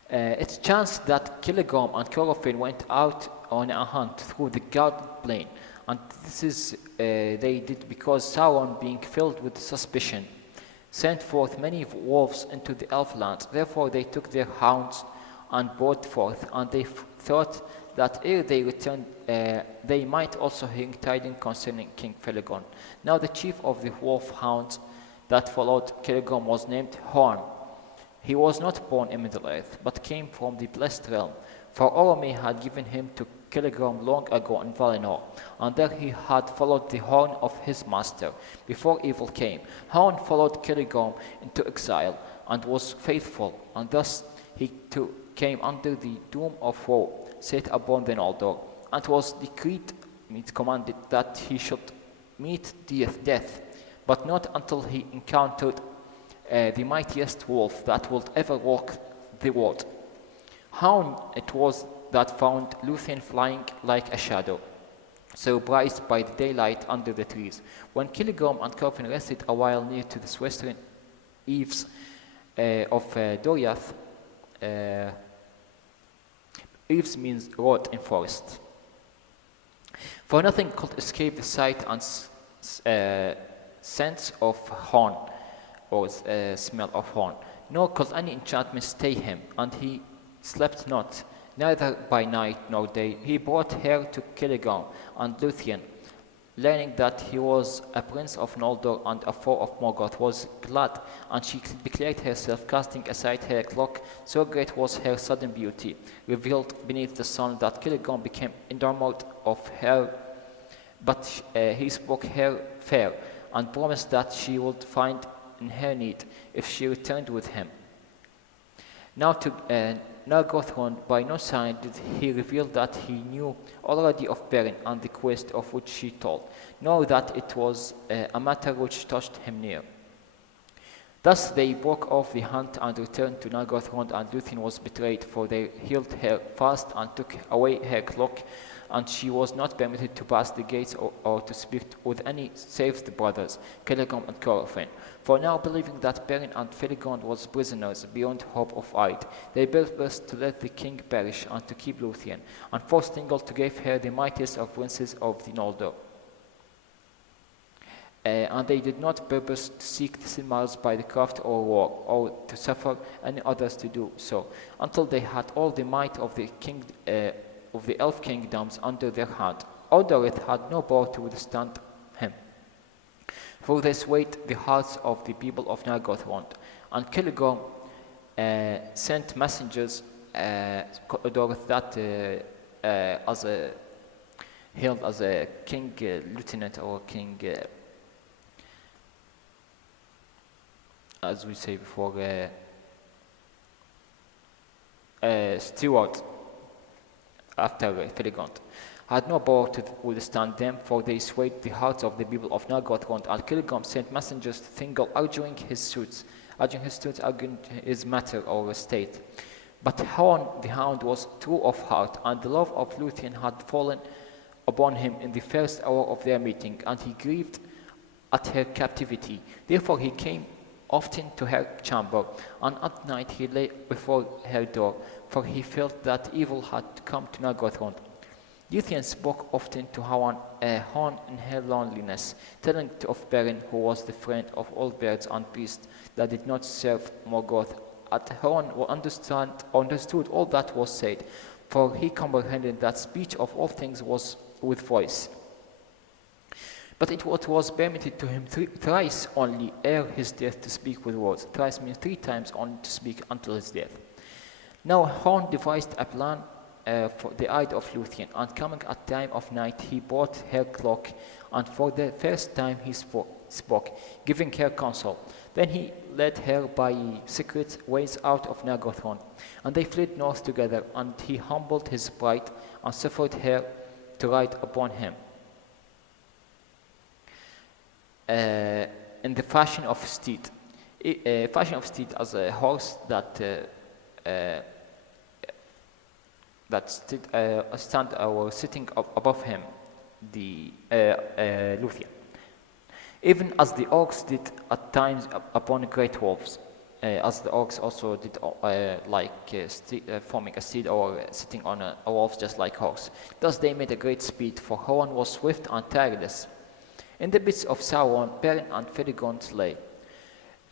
It chanced that Killegorm and Corofin went out on a hunt through the guarded plain, and this is they did because Sauron, being filled with suspicion, sent forth many wolves into the Elflands. Therefore they took their hounds and brought forth, and they thought that ere they returned they might also hear tidings concerning King Felagorn. Now the chief of the wolf hounds that followed Killegorm was named Horn. He was not born in Middle-earth, but came from the blessed realm, for Orome had given him to Killegorm long ago in Valinor, and there he had followed the horn of his master, before evil came. Horn followed Killegorm into exile, and was faithful, and thus he too came under the doom of woe, set upon the Noldor, and was commanded that he should meet death, but not until he encountered the mightiest wolf that would ever walk the world. Hound it was that found Lúthien flying like a shadow, so bright by the daylight under the trees. When Killegorm and Corfin rested a while near to the western eaves of Doriath, eaves means road in forest, for nothing could escape the sight and sense of Horn, or smell of Horn, nor could any enchantment stay him, and he slept not, neither by night nor day. He brought her to Killegorm, and Lúthien, learning that he was a prince of Noldor and a foe of Morgoth, was glad, and she declared herself, casting aside her cloak. So great was her sudden beauty, revealed beneath the sun, that Killegorm became enamored of her, but he spoke her fair, and promised that she would find in her need if she returned with him. Now to Nargothrond, by no sign did he reveal that he knew already of Beren and the quest of which she told, nor that it was a matter which touched him near. Thus they broke off the hunt and returned to Nargothrond, and Lúthien was betrayed, for they held her fast and took away her cloak, and she was not permitted to pass the gates or to speak with any save the brothers, Celegom and Corofin. For now, believing that Beren and Felagund was prisoners beyond hope of aid, they purposed to let the king perish and to keep Lúthien, and forced Thingol to give her the mightiest of princes of the Noldor. And they did not purpose to seek the Silmarils by the craft or war, or to suffer any others to do so, until they had all the might of the elf kingdoms under their hand. Odorith had no power to withstand him. For this weight the hearts of the people of Nargothrond, and Celegom sent messengers Odorith that hailed as a king lieutenant or king. As we say before, steward after Felagund, had no power to withstand them, for they swayed the hearts of the people of Nargothrond, and Celegom sent messengers to Thingol arguing his matter or estate. But Horn the Hound was true of heart, and the love of Lúthien had fallen upon him in the first hour of their meeting, and he grieved at her captivity. Therefore he came often to her chamber, and at night he lay before her door, for he felt that evil had come to Nargothrond. Lúthien spoke often to Horn in her loneliness, telling of Beren, who was the friend of all birds and beasts that did not serve Morgoth. At Horn understood all that was said, for he comprehended that speech of all things was with voice. But it was permitted to him thrice only ere his death to speak with words. Thrice means 3 times only to speak until his death. Now Horn devised a plan for the aid of Lúthien, and coming at time of night he brought her cloak, and for the first time he spoke, giving her counsel. Then he led her by secret ways out of Nargothrond, and they fled north together, and he humbled his bride and suffered her to ride upon him. In the fashion of steed. Fashion of steed as a horse that stand or sitting above him, the Lúthien. Even as the orcs did at times upon great wolves, as the orcs also did forming a steed or sitting on a wolf just like horse. Thus they made a great speed, for Horn was swift and tireless. In the midst of Sauron, Beren and Felagund lay,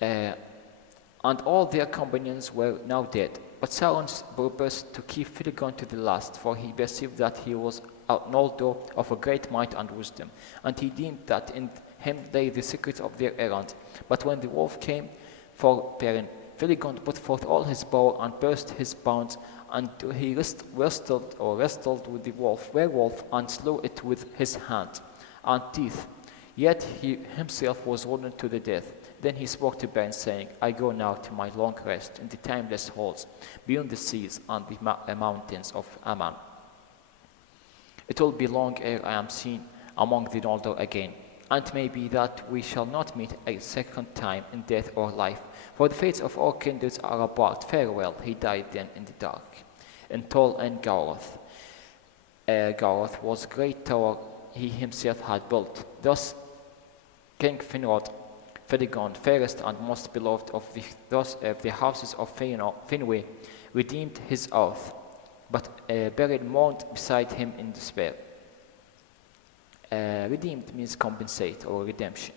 and all their companions were now dead. But Sauron purposed to keep Felagund to the last, for he perceived that he was a Noldor of a great might and wisdom, and he deemed that in him lay the secret of their errand. But when the wolf came for Beren, Felagund put forth all his power and burst his bounds, and he wrestled with the werewolf, and slew it with his hand and teeth. Yet he himself was wounded to the death. Then he spoke to Beren, saying, I go now to my long rest in the timeless halls, beyond the seas and the mountains of Aman. It will be long ere I am seen among the Noldor again, and may be that we shall not meet a second time in death or life, for the fates of all kindreds are apart. Farewell. He died then in the dark. In Tol and Gawroth. Gawroth was a great tower he himself had built. Thus King Finrod, Felagund, fairest and most beloved of the houses of Finwë, redeemed his oath, but Beren mourned beside him in despair. Redeemed means compensate or redemption.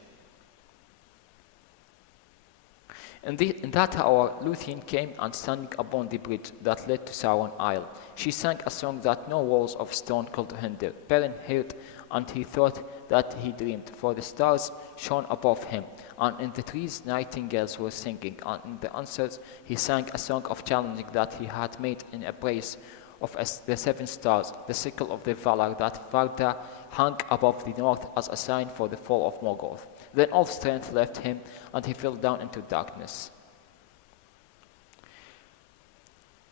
In that hour, Lúthien came, and standing upon the bridge that led to Sauron Isle, she sang a song that no walls of stone could hinder. Beren heard, and he thought that he dreamed, for the stars shone above him, and in the trees nightingales were singing, and in the answers he sang a song of challenging that he had made in a praise of the 7 stars, the sickle of the Valar that Varda hung above the north as a sign for the fall of Morgoth. Then all strength left him, and he fell down into darkness.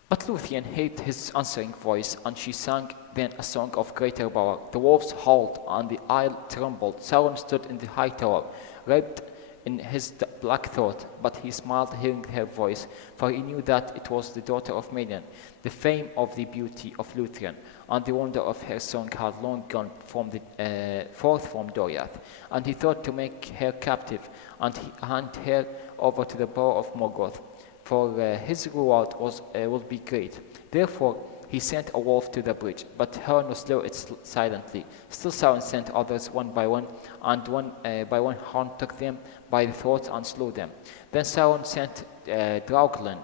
But Lúthien heard his answering voice, and she sang then a song of greater power. The wolves howled, and the isle trembled. Sauron stood in the high tower, wrapped in his black thought, but he smiled hearing her voice, for he knew that it was the daughter of Minion. The fame of the beauty of Lúthien and the wonder of her song had long gone forth from Doriath, and he thought to make her captive and hand her over to the power of Morgoth, for his reward would be great. Therefore he sent a wolf to the bridge, but Huarn slew it silently. Still Sauron sent others one by one, and one by one Huarn took them by the throat and slew them. Then Sauron sent Draughlon,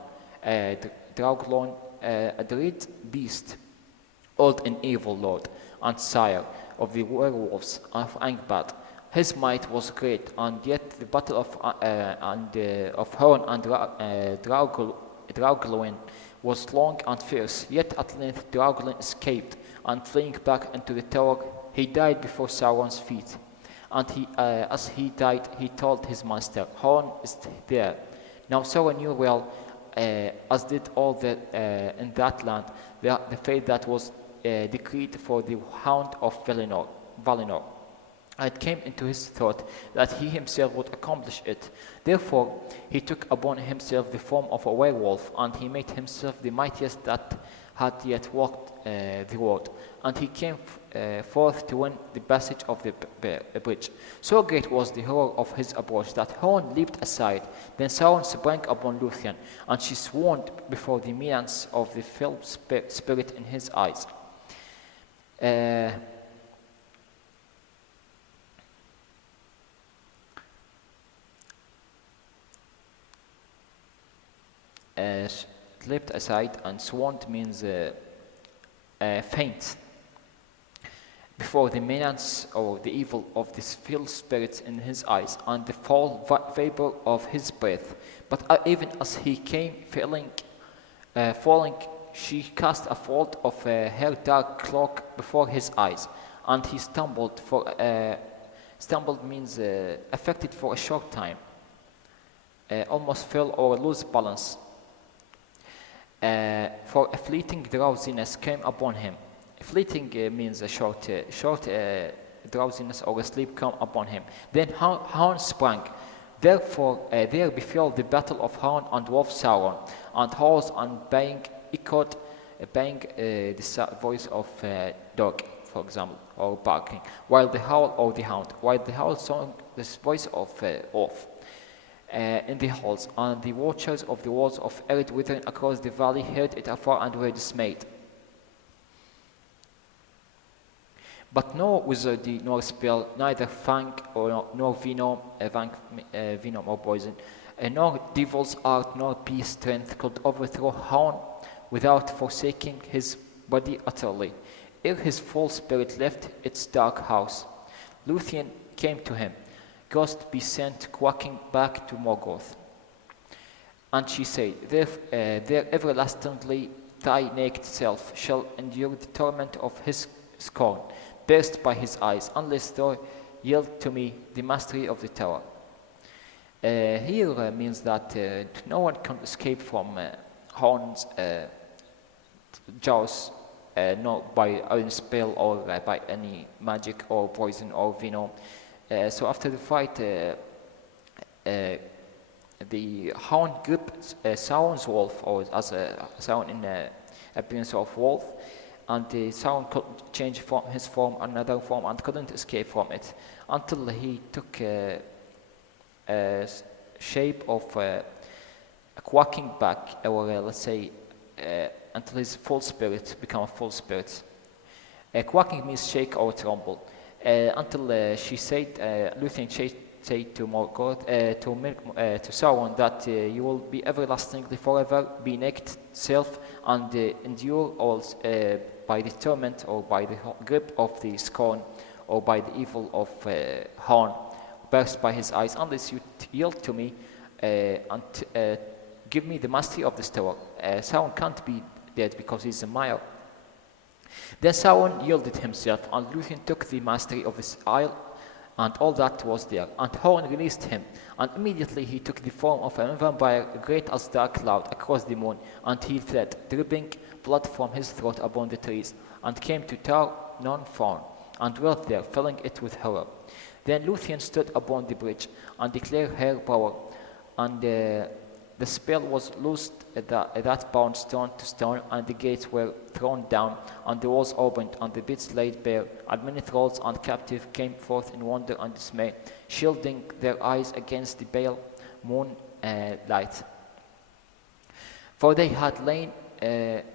a dread beast, old and evil lord, and sire of the werewolves of Angband. His might was great, and yet the battle of Huarn and Draughlon was long and fierce. Yet at length Draughlon escaped, and fleeing back into the tower, he died before Sauron's feet. And as he died, he told his master, Huarn is there. Now Sauron knew well, as did all in that land, the fate that was decreed for the Hound of Valinor. It came into his thought that he himself would accomplish it. Therefore he took upon himself the form of a werewolf, and he made himself the mightiest that had yet walked the world. And he came forth to win the passage of the bridge. So great was the horror of his approach that Huarn leaped aside. Then Sauron sprang upon Lúthien, and she swooned before the menace of the fell spirit in his eyes. Leapt aside, and swooned means faint before the menace or the evil of this fell spirit in his eyes and the foul vapor of his breath. But even as he came falling, she cast a fold of her dark cloak before his eyes, and he stumbled. Stumbled means affected for a short time, almost fell or lose balance. For a fleeting drowsiness came upon him. Fleeting means a short drowsiness or a sleep come upon him. Then Huarn sprang. Therefore there befell the battle of Huarn and Wolf Sauron, and horse and baying echoed, the voice of dog, for example, or barking, while the howl of the hound, while the howl sung the voice of wolf. In the halls, and the watchers of the walls of Ered withering across the valley heard it afar and were dismayed. But nor wizardry nor spell, neither fang nor venom, venom or poison, nor devil's art nor peace strength could overthrow Huarn without forsaking his body utterly. Ere his full spirit left its dark house, Lúthien came to him. Ghost be sent quacking back to Morgoth. And she said, there everlastingly thy naked self shall endure the torment of his scorn, pierced by his eyes, unless thou yield to me the mastery of the tower. Here means that no one can escape from Huarn's jaws, not by any spell or by any magic or poison or venom. So after the fight, the Huarn gripped Sauron's wolf, or as Sauron in appearance of wolf, and Sauron could change his form, another form, and couldn't escape from it until he took a shape of a quacking back, or let's say until his full spirit became a full spirit. Quacking means shake or tremble. Until she said, Lúthien said to Morgoth, to Sauron, that you will be everlastingly forever, be naked self, and endure all by the torment or by the grip of the scorn or by the evil of Huarn, burst by his eyes, unless you yield to me and give me the mastery of this tower. Sauron can't be dead because he's a mire. Then Sauron yielded himself, and Lúthien took the mastery of this isle and all that was there. And Horn released him, and immediately he took the form of a vampire, great as dark cloud, across the moon, and he fled, dripping blood from his throat upon the trees, and came to Tar Non-Fawn, and dwelt there, filling it with horror. Then Lúthien stood upon the bridge, and declared her power, and the spell was loosed that bound stone to stone, and the gates were thrown down, and the walls opened, and the pits laid bare, and many thralls and captives came forth in wonder and dismay, shielding their eyes against the pale moon light. For they had lain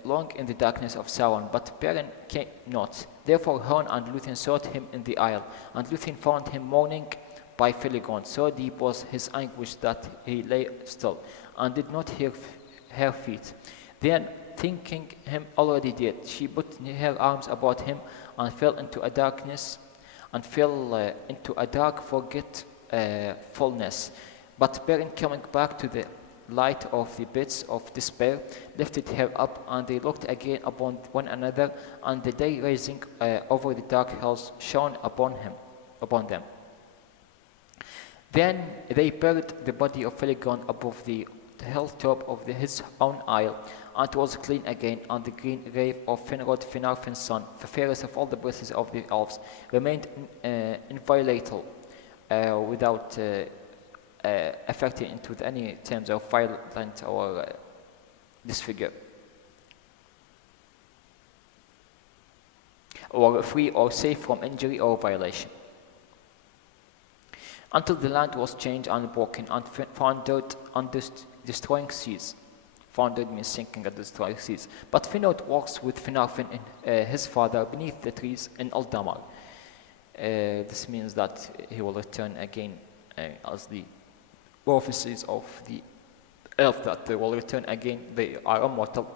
long in the darkness of Sauron, but Beren came not. Therefore Horn and Lúthien sought him in the isle, and Lúthien found him mourning by Felagund. So deep was his anguish that he lay still, and did not hear her feet. Then, thinking him already dead, she put her arms about him, and fell into a darkness, and fell into a dark forgetfulness. But Beren, coming back to the light of the pits of despair, lifted her up, and they looked again upon one another, and the day rising over the dark hills shone upon them. Then they buried the body of Felagund above the hilltop of his own isle, and it was clean again, and the green grave of Finrod, Finarfin's son, the fairest of all the princes of the elves, remained inviolable, without affecting it with any terms of violent or disfigure, or free or safe from injury or violation, until the land was changed and broken and foundered under destroying seas. Foundered means sinking and destroying seas. But Finrod walks with Finarfin, his father, beneath the trees in Uldamar. This means that he will return again as the prophecies of the elf, that they will return again. They are immortal,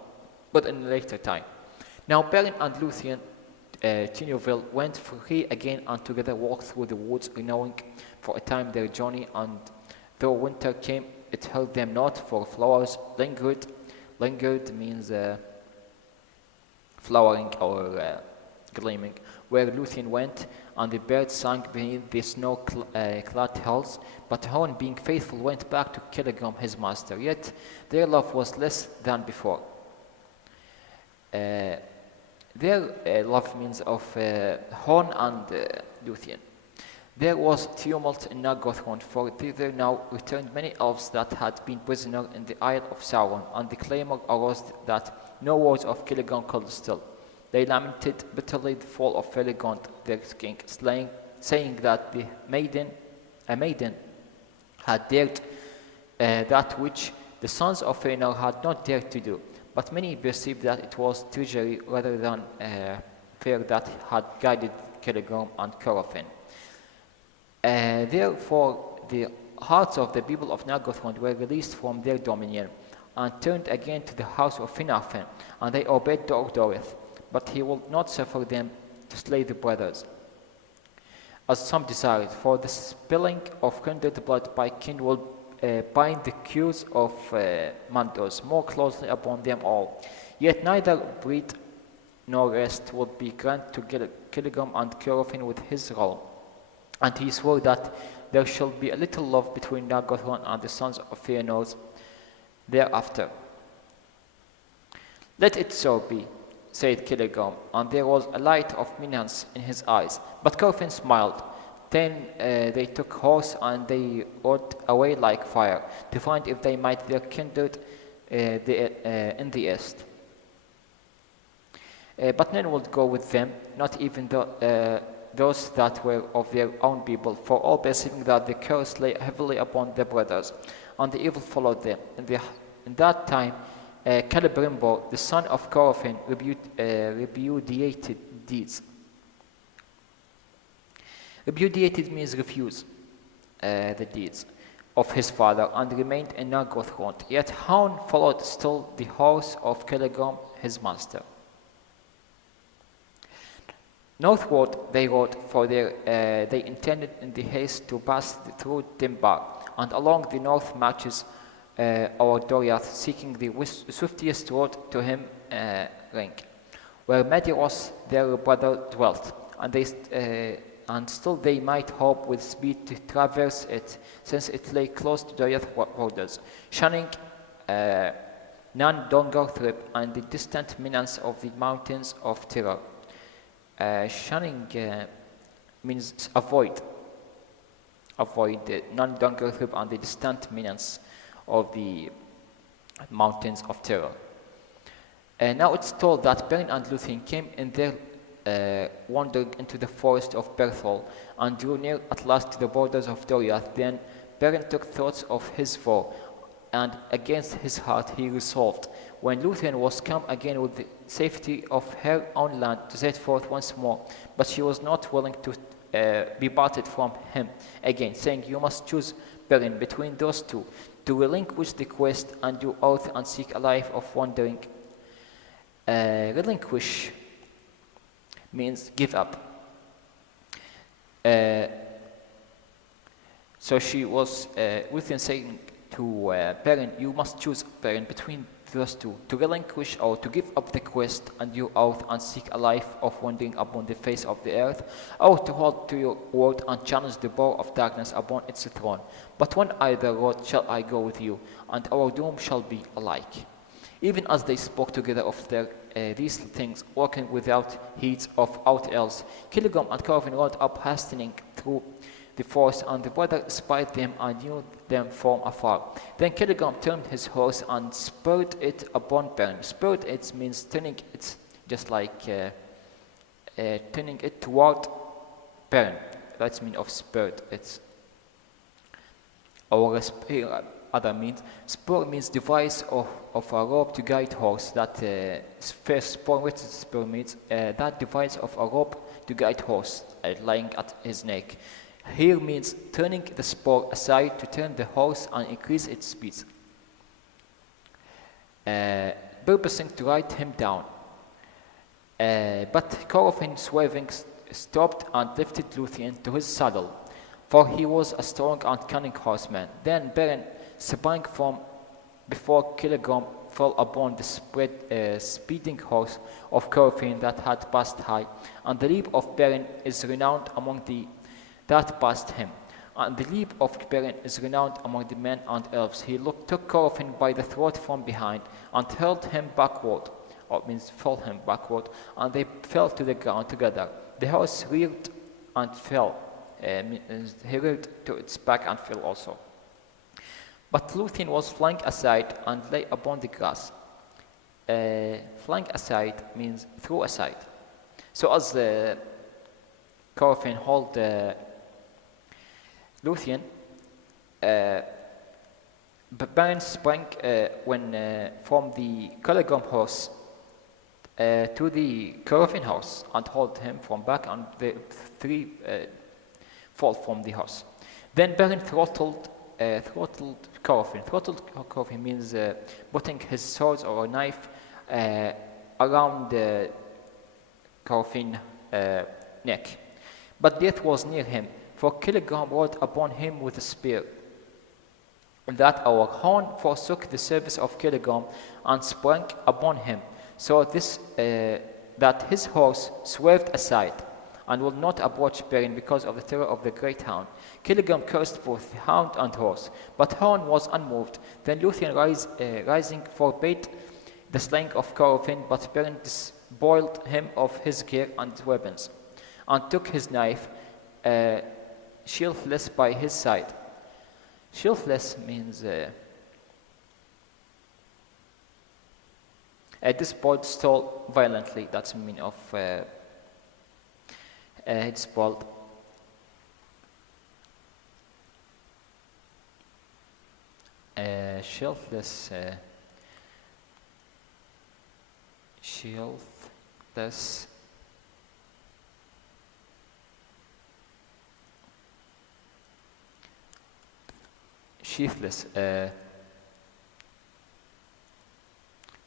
but in a later time. Now Beren and Lúthien, Tinuville, went free again, and together walked through the woods, renewing for a time their journey. And though winter came, it held them not, for flowers lingered. Lingered means flowering or gleaming, where Lúthien went, and the birds sang beneath the snow-clad hills. But Horn, being faithful, went back to Celebrum his master. Yet their love was less than before. Their love means of Horn and Lúthien. There was tumult in Nargothrond, for thither now returned many elves that had been prisoners in the Isle of Sauron, and the clamour arose that no words of Celebrum could still. They lamented bitterly the fall of Felagund, their king, saying that a maiden had dared that which the sons of Valinor had not dared to do. But many perceived that it was treachery rather than fear that had guided Celebrum and Corofin. Therefore, the hearts of the people of Nargothrond were released from their dominion, and turned again to the house of Finarfin, and they obeyed Dorith. But he will not suffer them to slay the brothers, as some desired, for the spilling of kindred blood by kin will bind the queues of Mandos more closely upon them all. Yet neither breed nor rest would be granted to Celebrum and Corofin with his realm. And he swore that there shall be a little love between Nargothrond and the sons of Fëanor thereafter. Let it so be, said Celebrum, and there was a light of menace in his eyes. But Corofin smiled. Then they took horse, and they rode away like fire, to find if they might their kindred in the east. But none would go with them, not even those that were of their own people, for all perceiving that the curse lay heavily upon their brothers, and the evil followed them. In that time, Celebrimbor, the son of Corofin, repudiated deeds. Repudiated means refuse the deeds of his father, and remained in Nargothrond. Yet Horn followed still the horse of Celebrum his master. Northward they rode, for they intended in the haste to pass through Dimbar, and along the north marches over Doriath, seeking the swiftest road to him Ring, where Medeiros their brother dwelt, and they and still they might hope with speed to traverse it, since it lay close to the earth borders, shunning none longer trip and the distant menace of the mountains of terror. Shunning means avoid none longer trip and the distant menace of the mountains of terror. Now it's told that Beren and Lúthien came in their wandered into the forest of Berthol and drew near at last to the borders of Doriath. Then Beren took thoughts of his foe, and against his heart he resolved, when Lúthien was come again with the safety of her own land, to set forth once more. But she was not willing to be parted from him again, saying, "You must choose, Beren, between those two, to relinquish the quest and do oath and seek a life of wandering." Relinquish means give up. So she was Lúthien saying to Beren, "You must choose, Beren, between those two, to relinquish or to give up the quest and your oath and seek a life of wandering upon the face of the earth, or to hold to your word and challenge the bow of darkness upon its throne. But when either road shall I go with you, and our doom shall be alike." Even as they spoke together of these things, walking without heed of aught else, Cilligom and Corvin rode up hastening through the forest, and the brother spied them and knew them from afar. Then Cilligom turned his horse and spurred it upon Beren. Spurred it means turning it, just like turning it toward Beren. That's mean of spurred it. Or other means. Spur means device of a rope to guide horse. That first spur, which is spur means that device of a rope to guide horse lying at his neck. Here means turning the spur aside to turn the horse and increase its speed, purposing to ride him down. But Corvin, swerving, stopped and lifted Lúthien to his saddle, for he was a strong and cunning horseman. Then Beren sprang from before Cilligom, fell upon the speeding horse of Corvin that had passed high, and the leap of Beren is renowned among that passed him. And the leap of Beren is renowned among the men and elves. He took Corvin by the throat from behind and hurled him backward, or means fell him backward, and they fell to the ground together. The horse reared and fell. He reared to its back and fell also. But Lúthien was flung aside and lay upon the grass. Flung aside means threw aside. So as Corvin held Lúthien, Beren sprang from the Cilligom horse to the Corvin horse and held him from back, and the three fall from the horse. Then Beren throttled Corvin. Throttled Corvin means putting his sword or a knife around Corvin's neck. But death was near him, for Cilligom rode upon him with a spear. In that hour Horn forsook the service of Cilligom and sprang upon him, so that his horse swerved aside and would not approach Beren because of the terror of the great hound. Cilligom cursed both the hound and horse, but Horn was unmoved. Then Lúthien rising forbade the slaying of Corvin, but Beren despoiled him of his gear and weapons, and took his knife sheathless by his side. Sheathless means despoiled, stole violently. That's the meaning of despoiled. Sheathless. Sheathless. Sheathless.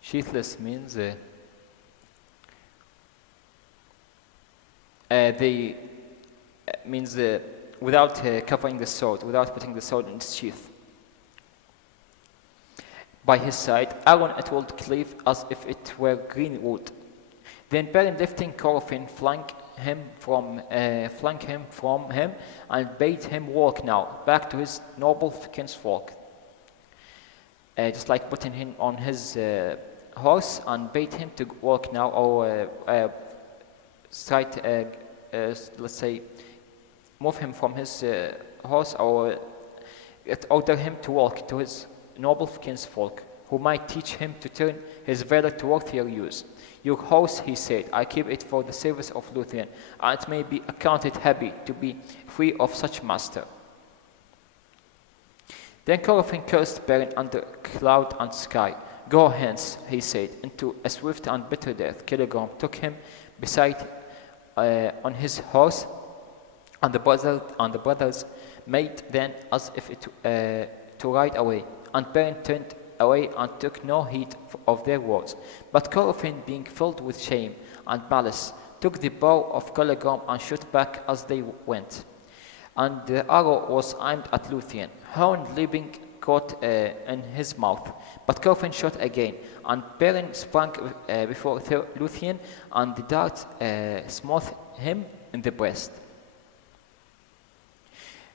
Sheathless means without covering the sword, without putting the sword in its sheath. By his side, Aaron it would cleave as if it were green wood. Then Beren, lifting Corvin, flung flung him from him, and bade him walk now back to his noble kinsfolk. Just like putting him on his horse and bade him to walk now, or let's say, move him from his horse, or order him to walk to his noble kinsfolk, who might teach him to turn his valor to worthier use. Your horse, he said, I keep it for the service of Lúthien, and it may be accounted happy to be free of such master. Then Corofin cursed Beren under cloud and sky. Go hence, he said, into a swift and bitter death. Celeborn took him beside on his horse, and the brothers made then as if to ride away. And Beren turned away and took no heed of their words. But Corofin, being filled with shame and malice, took the bow of Celeborn and shot back as they went. And the arrow was aimed at Lúthien. Horn leaping caught in his mouth. But Corofin shot again, and Beren sprang before Lúthien, and the dart smote him in the breast.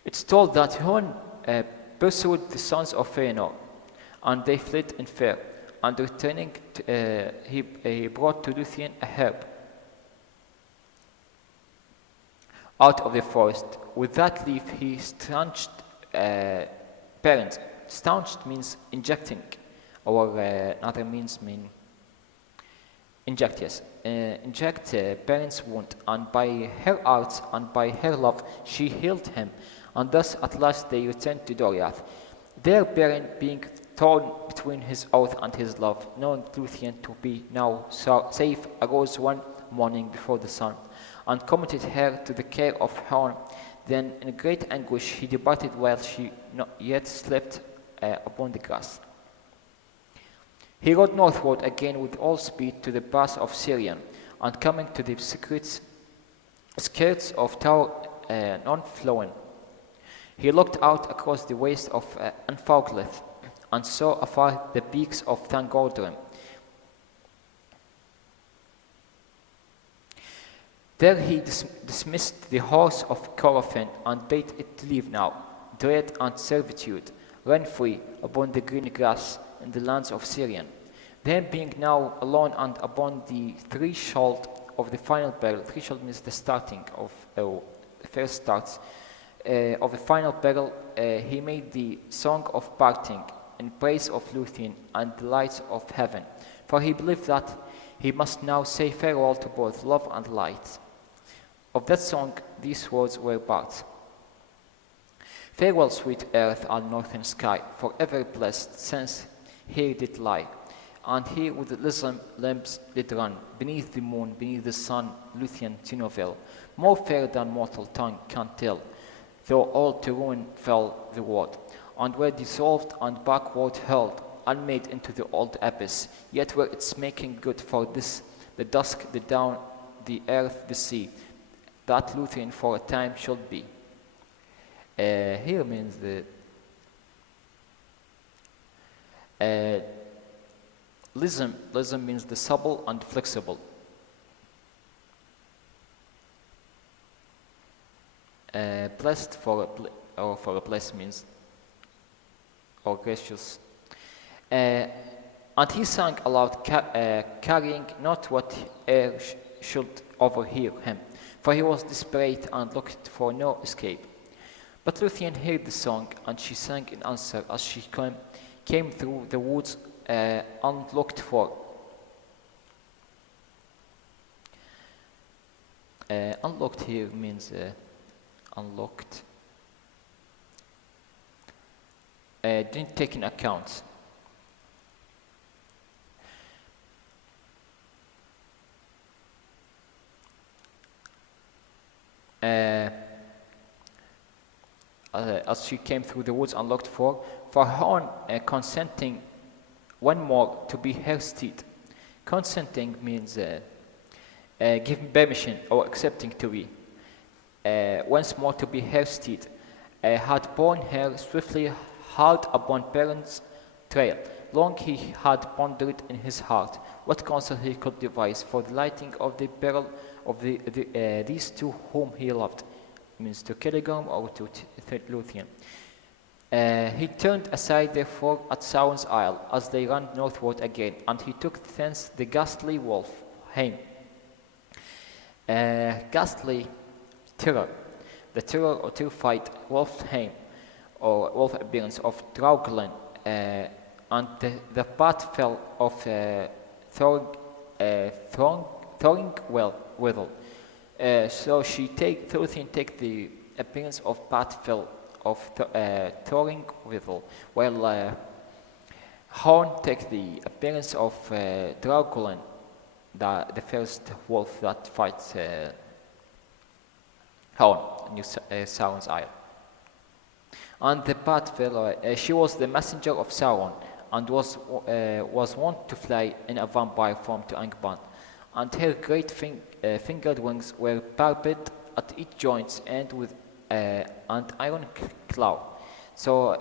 It's told that Horn pursued the sons of Valinor, and they fled in fear. And returning, he brought to Lúthien a herb out of the forest. With that leaf he staunched Beren. Staunched means injecting, or other means mean inject, yes. Inject Beren's wound, and by her arts and by her love she healed him. And thus at last they returned to Doriath. There Beren, being torn between his oath and his love, knowing Lúthien to be now safe, arose one morning before the sun, and committed her to the care of Horn. Then in great anguish he departed while she not yet slept upon the grass. He rode northward again with all speed to the pass of Silmarillion, and coming to the secret skirts of Tower non-flowing, he looked out across the waste of Anfauglith, and saw afar the peaks of Thangoldrim. There he dismissed the horse of Corofin, and bade it leave now, dread and servitude, run free upon the green grass in the lands of Silmarillion. Then being now alone and upon the threshold of the final battle, threshold means the starting of the first starts of the final battle, he made the song of parting in praise of Lúthien and the lights of heaven, for he believed that he must now say farewell to both love and light. Of that song these words were part. Farewell, sweet earth and northern sky, forever blessed, since here did lie, and here with the lissom limbs did run, beneath the moon, beneath the sun, Lúthien Tinoville, more fair than mortal tongue can tell, though all to ruin fell the word, and were dissolved and backward hurled, unmade into the old abyss, yet were its making good for this, the dusk, the dawn, the earth, the sea, that Lúthien for a time should be. Here means the lissom means the supple and flexible. Blessed for a blessed means or gracious. And he sang aloud, carrying not what air should overhear him, for he was desperate and looked for no escape. But Lúthien heard the song, and she sang in answer as she came through the woods unlooked for. Unlocked here means unlocked. Didn't take in account. As she came through the woods unlooked for Horn consenting one more to be her steed. Consenting means giving permission or accepting to be. Once more to be her steed, had borne her swiftly hard upon Beren's trail, Long he had pondered in his heart what counsel he could devise for the lighting of the peril of these two whom he loved, means to Celebram or to Lúthien. He turned aside therefore at Sauron's Isle as they ran northward again, and he took thence the ghastly wolf, Heim. Ghastly terror, the terror or terrified wolf Heim, or wolf appearance of Drauglen, and the path fell of Thoringwithel. So Lúthien take the appearance of Pathfell of Thoringwithel, while Horn take the appearance of Drauglen, the first wolf that fights Horn in Sauron's Isle. And the Pathfell, she was the messenger of Sauron, and was wont to fly in a vampire form to Angband, and her great fingered wings were barbed at each joint's end with an iron claw. So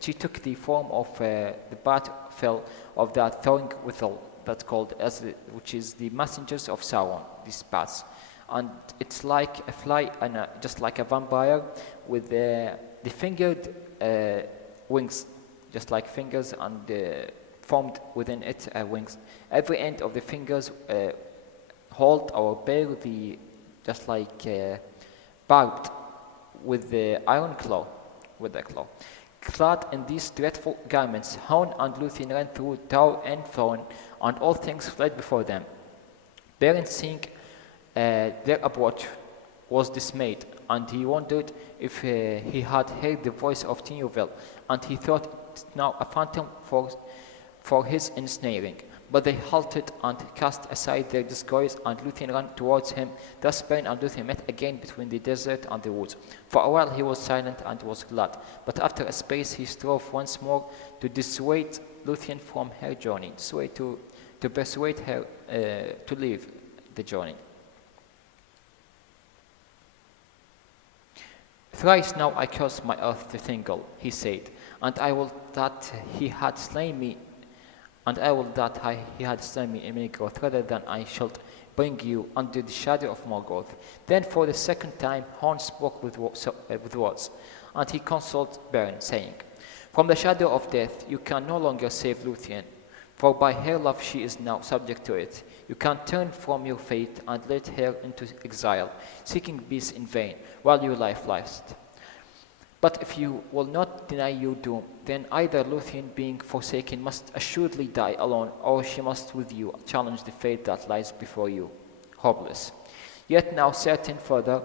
she took the form of the Pathfell of that Thoringwithel, that's called which is the messengers of Sauron, these paths. And it's like a fly, and just like a vampire, with the fingered wings, just like fingers, and formed within it wings. Every end of the fingers hold or bear the, just like barbed with the iron claw, with the claw. Clad in these dreadful garments, Hound and Lúthien ran through tower and throne, and all things fled before them. Beren, seeing their approach, was dismayed, and he wondered if he had heard the voice of Tinúvel, and he thought it now a phantom for his ensnaring. But they halted and cast aside their disguise, and Lúthien ran towards him. Thus Beren and Lúthien met again between the desert and the woods. For a while he was silent and was glad, but after a space he strove once more to dissuade Lúthien from her journey, to persuade her to leave the journey. Thrice now I curse my earth to Thingol, he said, and I will that he had slain me in Morgoth, rather than I shall bring you under the shadow of Morgoth. Then for the second time Horn spoke with words, and he consoled Beren, saying, From the shadow of death you can no longer save Lúthien, for by her love she is now subject to it. You can turn from your fate and lead her into exile, seeking peace in vain, while your life lasts. But if you will not deny your doom, then either Lúthien, being forsaken, must assuredly die alone, or she must with you challenge the fate that lies before you, hopeless. Yet now certain further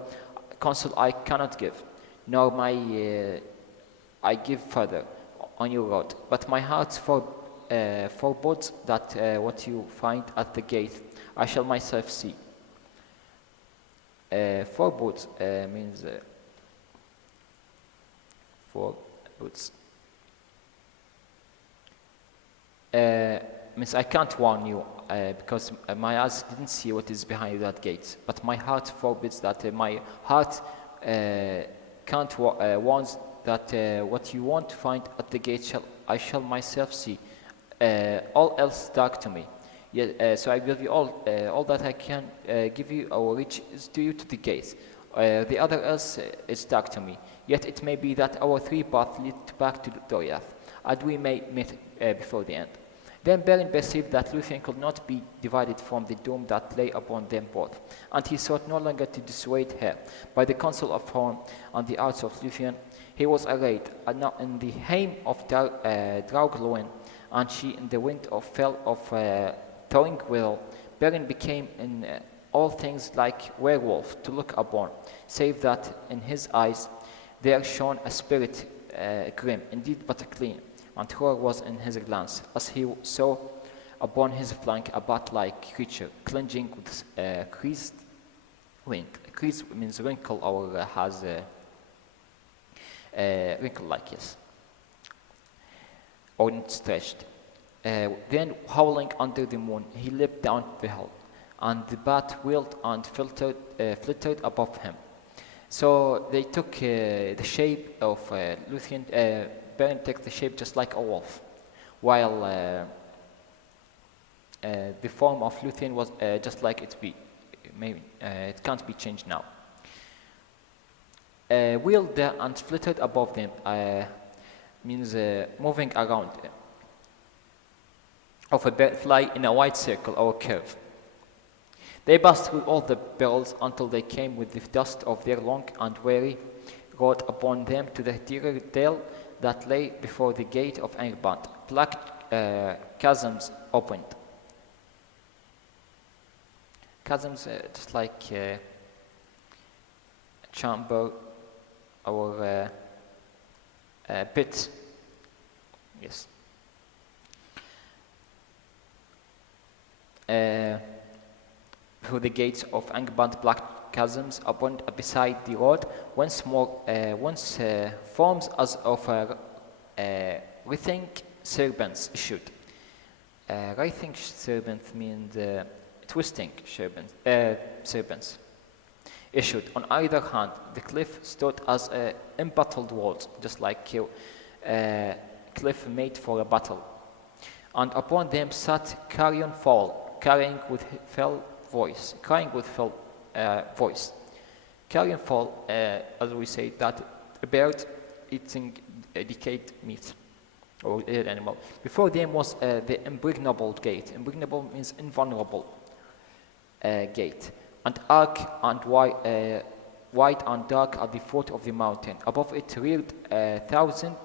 counsel I cannot give, nor I give further on your road. But my heart forebodes that what you find at the gate I shall myself see. Forebodes means foreboots. Means I can't warn you because my eyes didn't see what is behind that gate. But my heart forbids that. My heart can't warns that what you want to find at the gate I shall myself see. All else dark to me. So I give you all that I can give you or reach is to you to the gates. The other else is dark to me. Yet it may be that our three paths lead back to Doriath, and we may meet before the end. Then Beren perceived that Lúthien could not be divided from the doom that lay upon them both, and he sought no longer to dissuade her. By the counsel of Horn and the arts of Lúthien, he was arrayed in the Heim of Drauglen, and she in the wind of fell of Thoringwithel. Beren became in all things like werewolf to look upon, save that in his eyes there shone a spirit grim, indeed but clean, and horror was in his glance, as he saw upon his flank a bat-like creature, clinging with creased wing. Creased means wrinkle or has wrinkle-like, yes, or not stretched. Then, howling under the moon, he leapt down the hill, and the bat wheeled and flittered above him. So they took the shape of Lúthien. Beren takes the shape just like a wolf, while the form of Lúthien was just like it be. Maybe it can't be changed now. Wheeled there and flitted above them means moving around of a bird fly in a wide circle or curve. They passed through all the barrels until they came with the dust of their long and weary road upon them to the dear dale that lay before the gate of Angband. Black chasms opened. Chasms just like a chamber or a pit. Yes. Through the gates of Angband, black chasms opened beside the road, once forms as of writhing serpents issued. Writhing serpent means twisting serpents issued. On either hand, the cliff stood as embattled walls, just like a cliff made for a battle. And upon them sat carrion fall, crying with fell voice. Carrion fall, as we say, that a bird eating decayed meat or dead animal. Before them was the impregnable gate. Impregnable means invulnerable gate. And arc and wide and dark at the foot of the mountain. Above it reared 1,000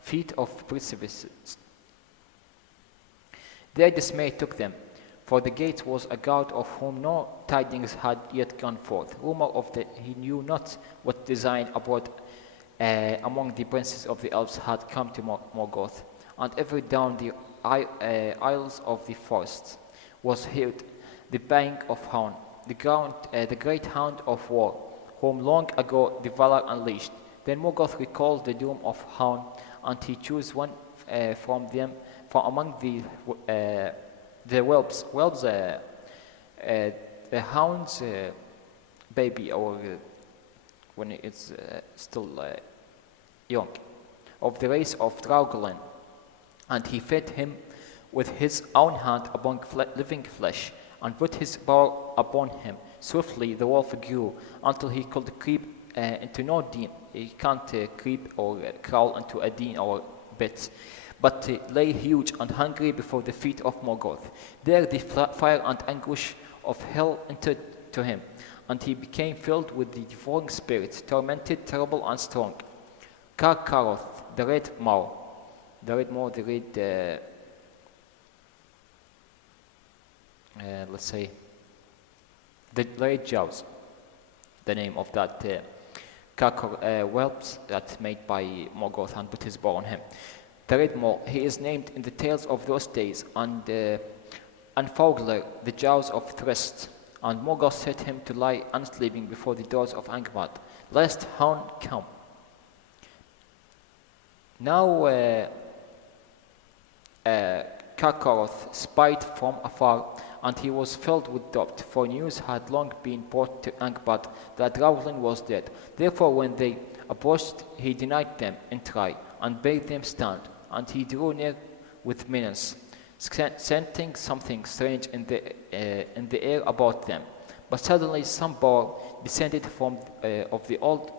feet of precipices. Their dismay took them, for the gate was a god of whom no tidings had yet gone forth. Rumor of he knew not what design abroad among the princes of the elves had come to Morgoth, and ever down the aisles of the forest was heard the baying of hound, the great hound of war, whom long ago the Valar unleashed. Then Morgoth recalled the doom of hound, and he chose one from among the whelps. Whelps, the hound's baby, or when it's still young, of the race of Draugr, and he fed him with his own hand among living flesh, and put his bow upon him. Swiftly the wolf grew until he could creep into no den. He can't creep or crawl into a den or bit, but lay huge and hungry before the feet of Morgoth. There the fire and anguish of hell entered to him, and he became filled with the devouring spirit, tormented, terrible, and strong. Karkaroth, the red maw, let's say, the red jaws, the name of that whelps that made by Morgoth, and put his bow on him. The red maw, he is named in the tales of those days, and Fowler, the jaws of Thrist, and Morgoth set him to lie unsleeping before the doors of Angband, lest hound come. Now Karkaroth spied from afar, and he was filled with doubt, for news had long been brought to Angband that Draugr was dead. Therefore when they approached, he denied them entry, and bade them stand, and he drew near with menace, scenting something strange in the air about them. But suddenly some boar descended from of the old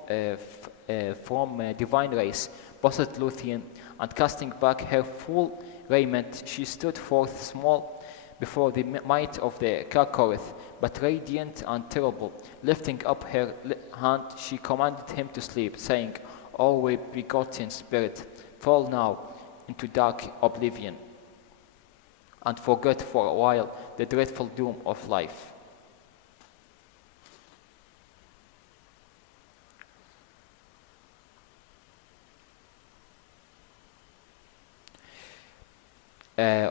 from divine race, buzzed Lúthien, and casting back her full raiment, she stood forth small before the might of the Karkaroth, but radiant and terrible. Lifting up her hand, she commanded him to sleep, saying, "O we begotten spirit, fall now into dark oblivion, and forget for a while the dreadful doom of life."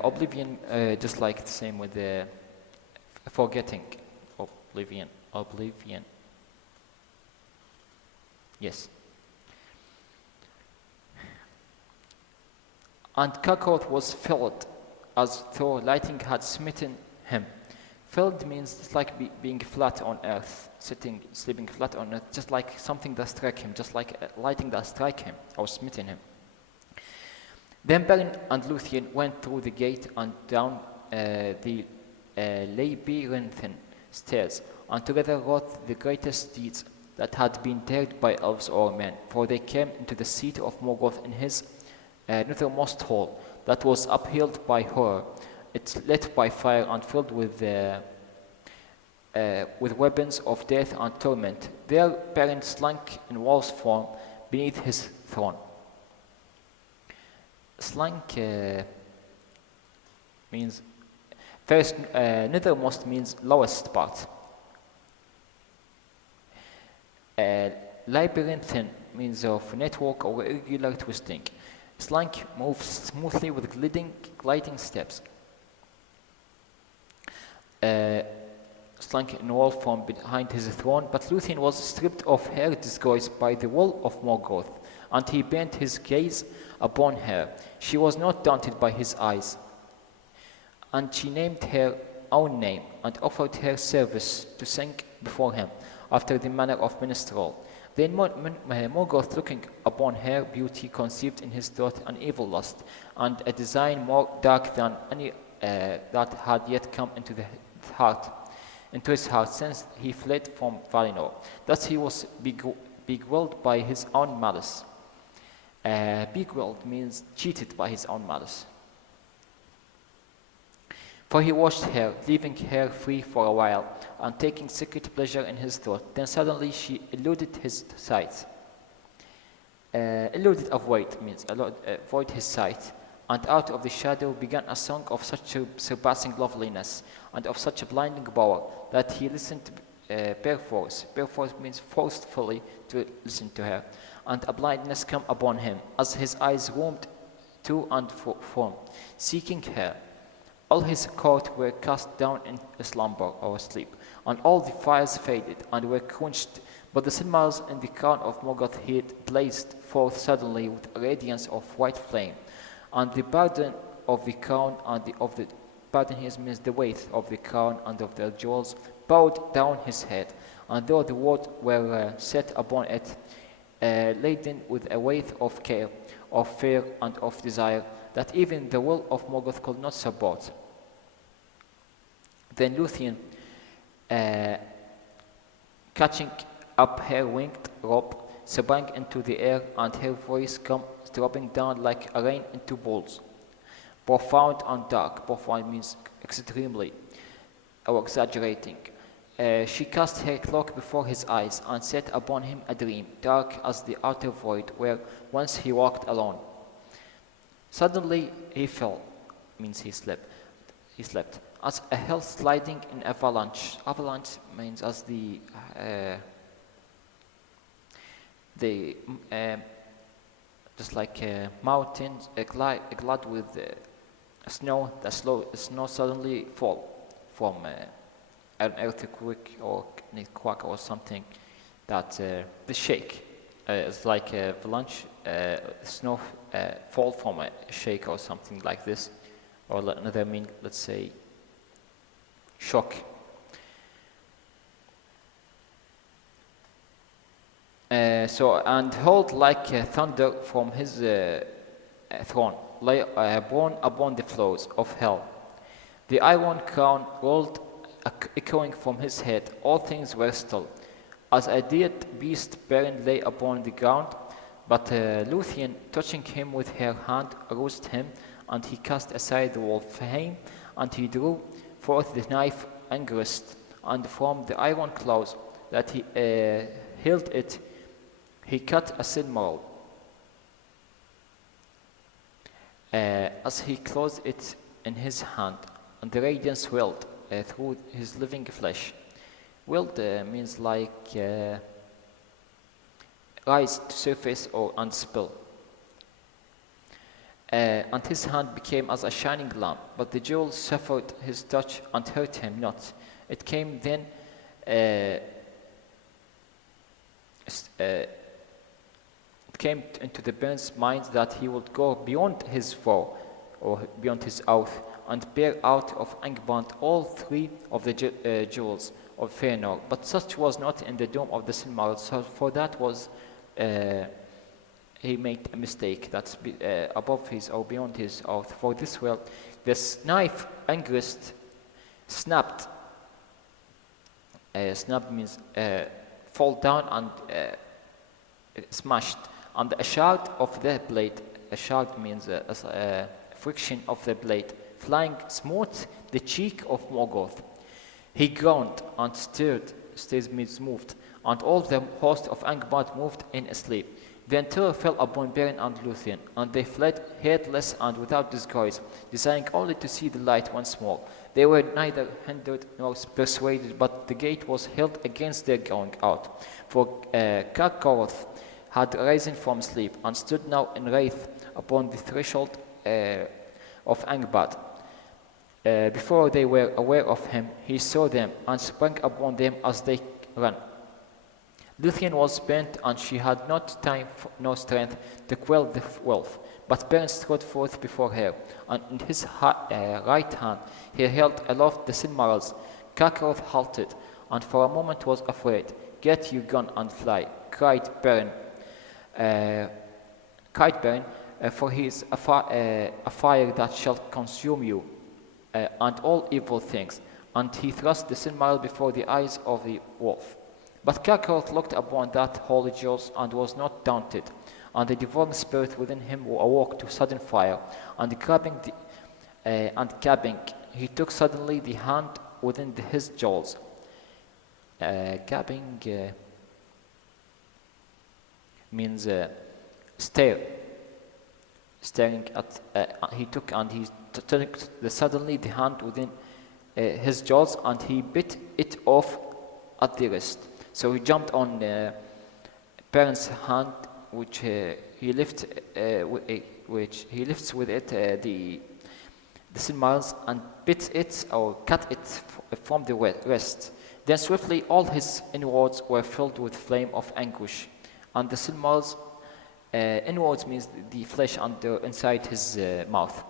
Oblivion, just like the same with the forgetting. Oblivion. Yes. And Karkaroth was filled, as though lightning had smitten him. Filled means it's like being flat on earth, sleeping flat on earth, just like something that struck him, just like lightning that struck him or smitten him. Then Beren and Lúthien went through the gate and down the labyrinthine stairs, and together wrought the greatest deeds that had been dared by elves or men, for they came into the seat of Morgoth in his nethermost hall, that was upheld by horror. It's lit by fire and filled with weapons of death and torment. There Beren slunk in wolf's form beneath his throne. Slunk means first, nethermost means lowest part. Labyrinthine means of network or irregular twisting. Slunk moves smoothly with gliding steps. Slunk in wall from behind his throne, but Lúthien was stripped of her disguise by the will of Morgoth, and he bent his gaze upon her. She was not daunted by his eyes, and she named her own name and offered her service to sing before him, after the manner of minstrel. Then Morgoth, looking upon her beauty, conceived in his thought an evil lust, and a design more dark than any that had yet come into his heart since he fled from Valinor. Thus he was beguiled by his own malice. Beguiled means cheated by his own malice. For he watched her, leaving her free for a while, and taking secret pleasure in his thought. Then suddenly she eluded his sight. Avoid means avoid his sight. And out of the shadow began a song of such surpassing loveliness, and of such a blinding power, that he listened perforce. Perforce means forcefully to listen to her. And a blindness came upon him, as his eyes roamed to and from, seeking her. All his court were cast down in slumber or sleep, and all the fires faded and were quenched. But the Silmarils in the crown of Morgoth's head blazed forth suddenly with a radiance of white flame, and the burden of the crown of the burden here means the weight of the crown and of the jewels bowed down his head, and though the words were set upon it, laden with a weight of care, of fear, and of desire, that even the will of Morgoth could not support. Then Lúthien, catching up her winged robe, sprang into the air, and her voice came dropping down like a rain into bowls. Profound and dark. Profound means extremely or exaggerating. She cast her cloak before his eyes and set upon him a dream, dark as the outer void where once he walked alone. Suddenly he fell, means he slept, as a hill sliding in avalanche. Avalanche means as just like mountains, glad with snow. The snow suddenly fall from an earthquake or quake or something that the shake. It's like a avalanche, snow fall from a shake or something like this, or another mean, let's say, shock. And hurled like thunder from his throne, lay borne upon the floors of hell. The iron crown rolled, echoing from his head. All things were still. As a dead beast, Beren lay upon the ground, but Lúthien, touching him with her hand, roused him, and he cast aside the wolf flame, and he drew forth the knife angrest, and from the iron claws that he held it, he cut a silmaril. As he closed it in his hand, and the radiance welled through his living flesh. Welled means like rise to surface and spill. And his hand became as a shining lamp, but the jewel suffered his touch and hurt him not. It came then it came into the Beren's mind that he would go beyond his vow, or beyond his oath, and bear out of Angband all three of the jewels of Fëanor. But such was not in the dome of the Silmarils, so for that was he made a mistake that's above his or beyond his oath. For this world, this knife angrist snapped. Snapped means fall down and smashed. And a shard of the blade, a shard means friction of the blade, flying smote the cheek of Morgoth. He groaned and stirred, moved, and all the host of Angband moved in asleep. Then terror fell upon Beren and Lúthien, and they fled heedless and without disguise, desiring only to see the light once more. They were neither hindered nor persuaded, but the gate was held against their going out. For Carcoth had risen from sleep, and stood now in wraith upon the threshold of Angband. Before they were aware of him, he saw them, and sprang upon them as they ran. Lúthien was bent, and she had not time nor strength to quell the wolf. But Beren strode forth before her, and in his right hand he held aloft the Silmarils. Carcoth halted, and for a moment was afraid. "Get your gun and fly," cried Beren. For he is a fire that shall consume you, and all evil things. And he thrust the Silmaril before the eyes of the wolf. But Carcoth looked upon that holy jewels and was not daunted, and the devouring spirit within him awoke to sudden fire, and grabbing he took suddenly the hand within his jaws. Gabbing means stare. Staring at, he took suddenly the hand within his jaws, and he bit it off at the wrist. So he jumped on Beren's hand, which he lifts with it the Silmarils, and bit it or cut it from the wrist. Then swiftly all his inwards were filled with flame of anguish, and the Silmarils, inwards means the flesh under inside his mouth,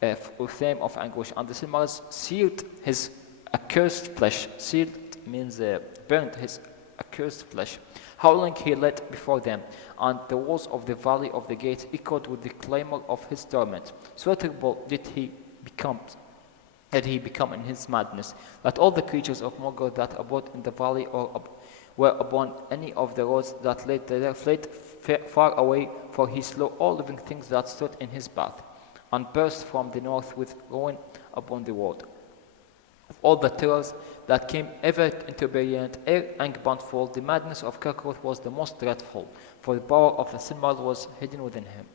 with flame of anguish, and the Silmarils sealed his accursed flesh. Sealed means burned his accursed flesh. Howling he led before them, and the walls of the valley of the gate echoed with the clamor of his torment. So terrible did he become in his madness, that all the creatures of Morgoth that abode in the valley or were upon any of the roads that led there fled far away, for he slew all living things that stood in his path, and burst from the north with ruin upon the world. Of all the terrors that came ever into Beleriand, ere Angband fall, the madness of Carcoth was the most dreadful, for the power of the Silmaril was hidden within him.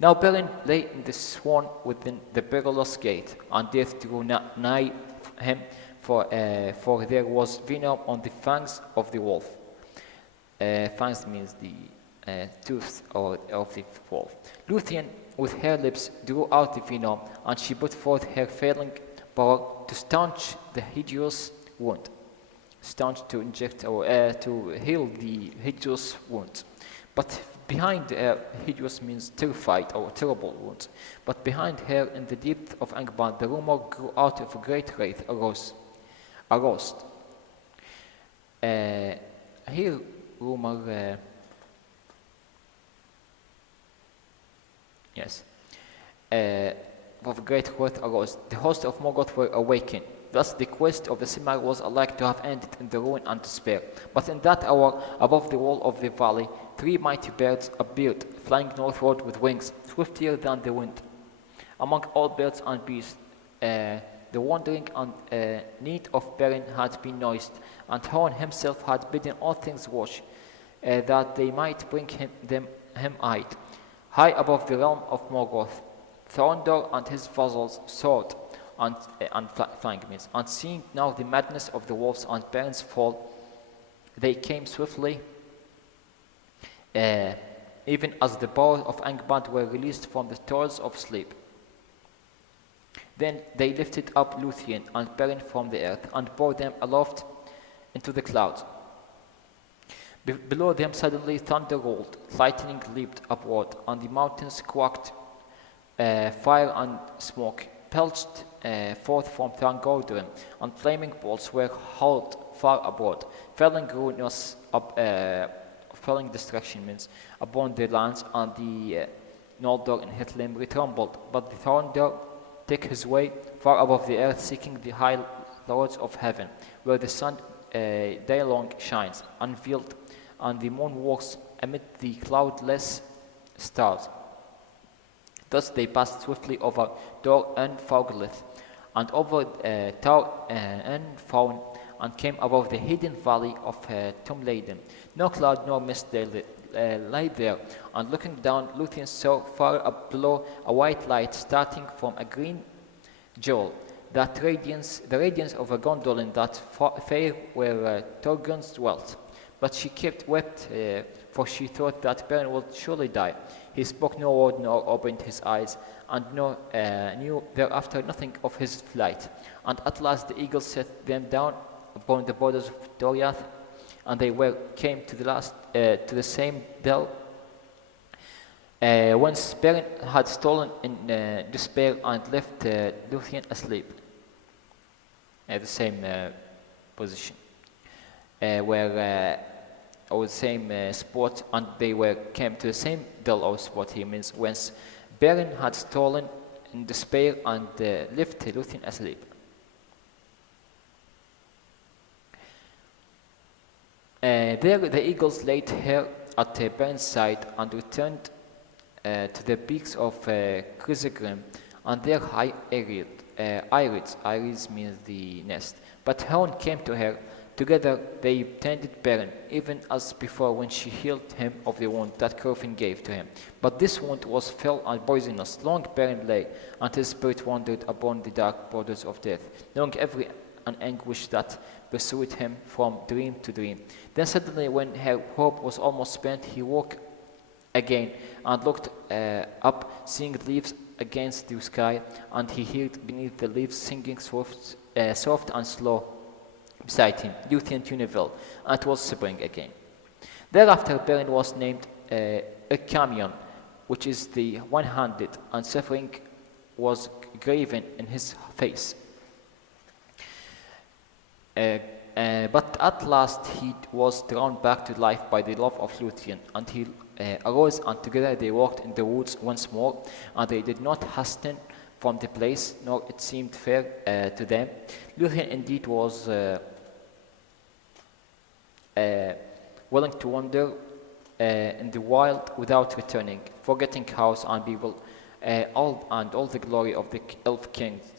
Now Beren lay in the swan within the perilous gate, and death drew nigh him, for there was venom on the fangs of the wolf. Fangs means the tooth of the wolf. Lúthien with her lips drew out the venom, and she put forth her failing power to staunch the hideous wound. Staunch, to inject or to heal the hideous wound. But behind hideous means terrified or terrible wound. But behind her, in the depth of Angband, the rumor grew out of a great wraith arose. Here, rumor. Yes. Of a great wraith arose. The hosts of Morgoth were awakened. Thus the quest of the Silmaril was alike to have ended in the ruin and despair. But in that hour, above the wall of the valley, 3 mighty birds appeared, flying northward with wings, swifter than the wind. Among all birds and beasts, the wandering and need of Beren had been noised, and Hoarn himself had bidden all things watch, that they might bring him aid. High above the realm of Morgoth, Thorondor and his vassals soared, and flying means, and seeing now the madness of the wolves and Beren's fall, they came swiftly, even as the bowels of Angband were released from the toils of sleep. Then they lifted up Lúthien and Beren from the earth, and bore them aloft into the clouds. Below them suddenly thunder rolled, lightning leaped upward, and the mountains quaked. Fire and smoke belched forth from Thangordren, and flaming bolts were hurled far abroad, felling ruinous felling destruction means upon the lands, and the Noldor in Hitlim retumbled. But the thunder took his way far above the earth, seeking the high lords of heaven, where the sun day long shines, unveiled, and the moon walks amid the cloudless stars. Thus they passed swiftly over Dor and Fauglith, and over Tar and Faun, and came above the hidden valley of Tumladen. No cloud nor mist lay there, and looking down, Lúthien saw far up below a white light starting from a green jewel, the radiance of a gondolin that fair where Thorgun's dwelt. But she wept, for she thought that Beren would surely die. He spoke no word nor opened his eyes, and knew thereafter nothing of his flight. And at last the eagles set them down upon the borders of Doriath, and they came to the same dell whence Beren had stolen in despair and left Lúthien asleep. The same position, or the same spot, and they came to the same dell or spot. He means whence Beren had stolen in despair and left Lúthien asleep. There the eagles laid her at Beren's side and returned to the peaks of Chrysigrim, and there high Iris means the nest. But Hone came to her. Together they tended Beren, even as before when she healed him of the wound that Curfin gave to him. But this wound was fell and poisonous. Long Beren lay, and his spirit wandered upon the dark borders of death, knowing every anguish that pursued him from dream to dream. Then suddenly, when her hope was almost spent, he woke again and looked up, seeing leaves against the sky, and he heard beneath the leaves singing soft and slow beside him, Lúthien Tuniville, and it was spring again. Thereafter Beren was named carrion, which is the one-handed, and suffering was graven in his face. But at last he was drawn back to life by the love of Lúthien, and he arose, and together they walked in the woods once more, and they did not hasten from the place, nor it seemed fair to them. Lúthien indeed was willing to wander in the wild without returning, forgetting house and people, all the glory of the elf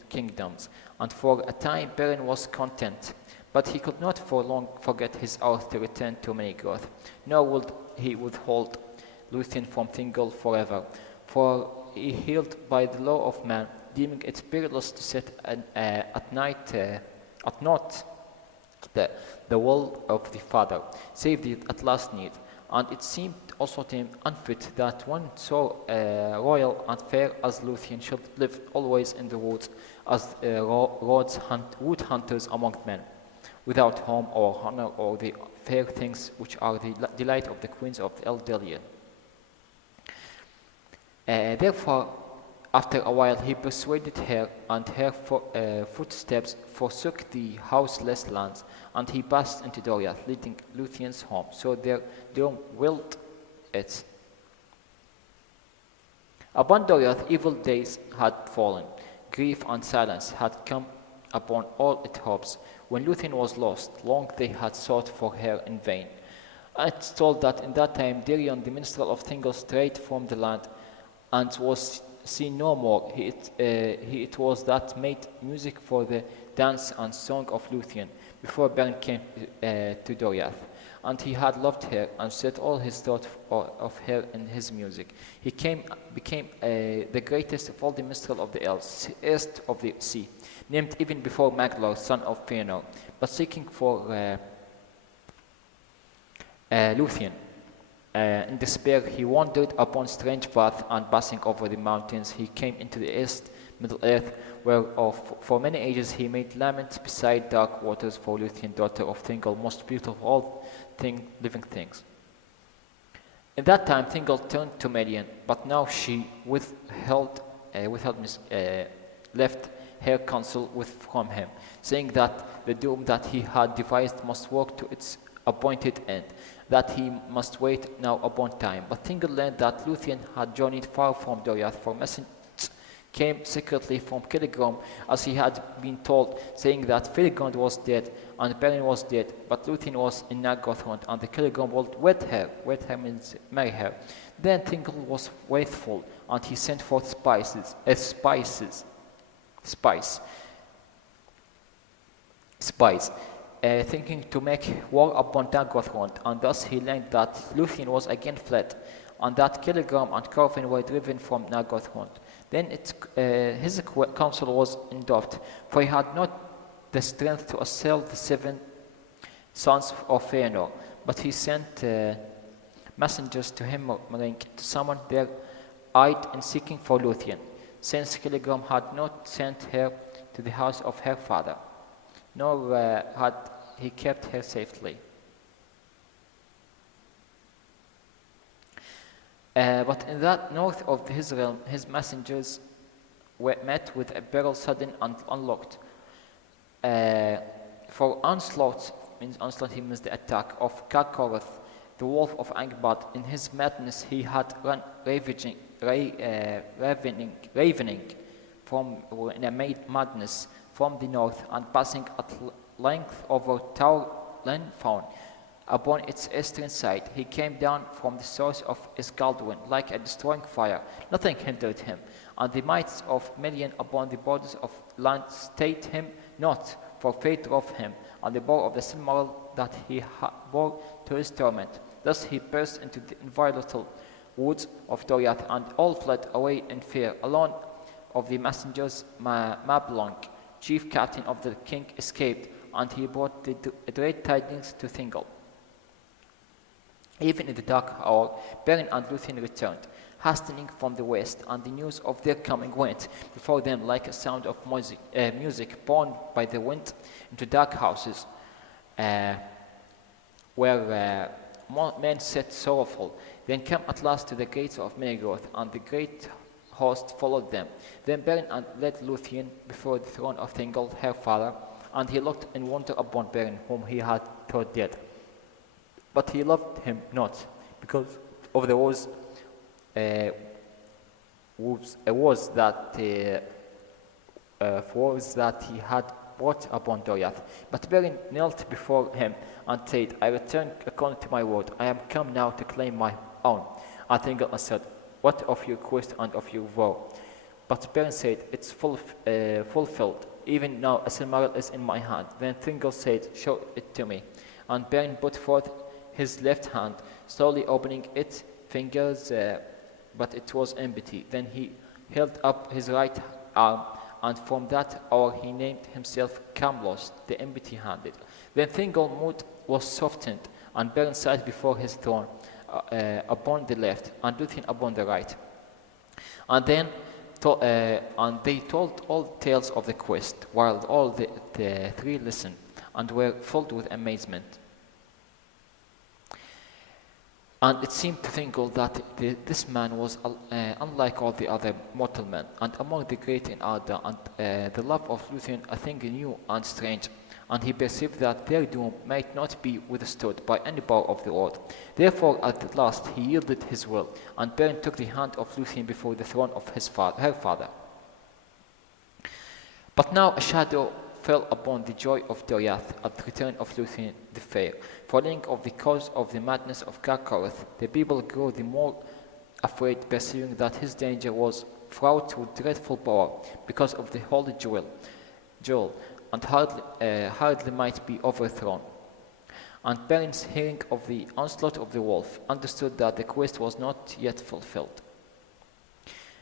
kingdoms. And for a time Beren was content, but he could not for long forget his oath to return to Menegroth, nor would he withhold Lúthien from Thingol forever, for he healed by the law of man, deeming it perilous to set at naught the will of the father, save the at last need. And it seemed also to him unfit that one so royal and fair as Lúthien should live always in the woods as wood hunters among men, without home or honor or the fair things which are the delight of the queens of Eldelien. Therefore, after a while he persuaded her, and her footsteps forsook the houseless lands, and he passed into Doriath, leading Lúthien's home. So there dwelt it. Upon Doriath evil days had fallen, grief and silence had come upon all its hopes. When Lúthien was lost, long they had sought for her in vain. It's told that in that time Dirion, the minstrel of Thingol, strayed from the land, and was seen no more. It was that made music for the dance and song of Lúthien before Beren came to Doriath. And he had loved her and set all his thought of her in his music. He became the greatest of all the minstrel of the elves, east of the sea, named even before Maglor, son of Fëanor, but seeking for Lúthien. In despair, he wandered upon strange paths, and passing over the mountains, he came into the east Middle Earth, where for many ages he made lament beside dark waters for Lúthien, daughter of Thingol, most beautiful of all living things. In that time, Thingol turned to Melian, but now she left her counsel from him, saying that the doom that he had devised must work to its appointed end, that he must wait now upon time. But Thingol learned that Lúthien had journeyed far from Doriath, for messengers came secretly from Cilligrim, as he had been told, saying that Filigund was dead and Beren was dead, but Lúthien was in Nargothrond, and the Cilligrim would wed her means marry her. Then Thingol was wrathful, and he sent forth spies, thinking to make war upon Nargothrond, and thus he learned that Lúthien was again fled, and that Cilligrim and Corvin were driven from Nargothrond. Then his counsel was in doubt, for he had not the strength to assail the 7 sons of Valinor, but he sent messengers to Silmarillion to summon their aid in seeking for Lúthien, since Cilligrim had not sent her to the house of her father, nor had he kept her safely. But in that north of his realm, his messengers were met with a peril sudden and unlocked. For onslaught means the attack of Carcorath, the wolf of Angband. In his madness, he had run ravening from in a madness from the north, and passing at length over Tower Lenfaun. Upon its eastern side, he came down from the source of Isgaldwin like a destroying fire. Nothing hindered him, and the mights of Million upon the borders of land stayed him not, for fate drove him, and the bow of the Silmaril that he bore to his torment. Thus he burst into the inviolable woods of Doriath, and all fled away in fear. Alone of the messengers, Mablung, chief captain of the king, escaped, and he brought the great tidings to Thingol. Even in the dark hour, Beren and Lúthien returned, hastening from the west, and the news of their coming went before them like a sound of music borne by the wind into dark houses, where men sat sorrowful. Then came at last to the gates of Minegroth, and the great host followed them. Then Beren led Lúthien before the throne of Thingol, her father, and he looked in wonder upon Beren, whom he had thought dead. But he loved him not, because of the wars that he had brought upon Doriath. But Beren knelt before him and said, I return according to my word. I am come now to claim my own. And Thingol answered, what of your quest and of your vow? But Beren said, it's fulfilled. Even now a Silmaril is in my hand. Then Thingol said, show it to me. And Beren put forth his left hand, slowly opening its fingers, but it was empty. Then he held up his right arm, and from that hour he named himself Camlos, the empty-handed. Then Thingol mood was softened, and Beren sat before his throne upon the left, and Lúthien upon the right. And then they told all tales of the quest, while all the 3 listened, and were filled with amazement. And it seemed to Thingol that this man was unlike all the other mortal men, and among the great in Arda, and the love of Lúthien a thing new and strange, and he perceived that their doom might not be withstood by any power of the Lord. Therefore at last he yielded his will, and Beren took the hand of Lúthien before the throne of her father. But now a shadow fell upon the joy of Doriath at the return of Lúthien the Fair. Following of the cause of the madness of Carcorath, the people grew the more afraid, perceiving that his danger was fraught with dreadful power, because of the holy jewel, and hardly might be overthrown. And Beren, hearing of the onslaught of the wolf, understood that the quest was not yet fulfilled.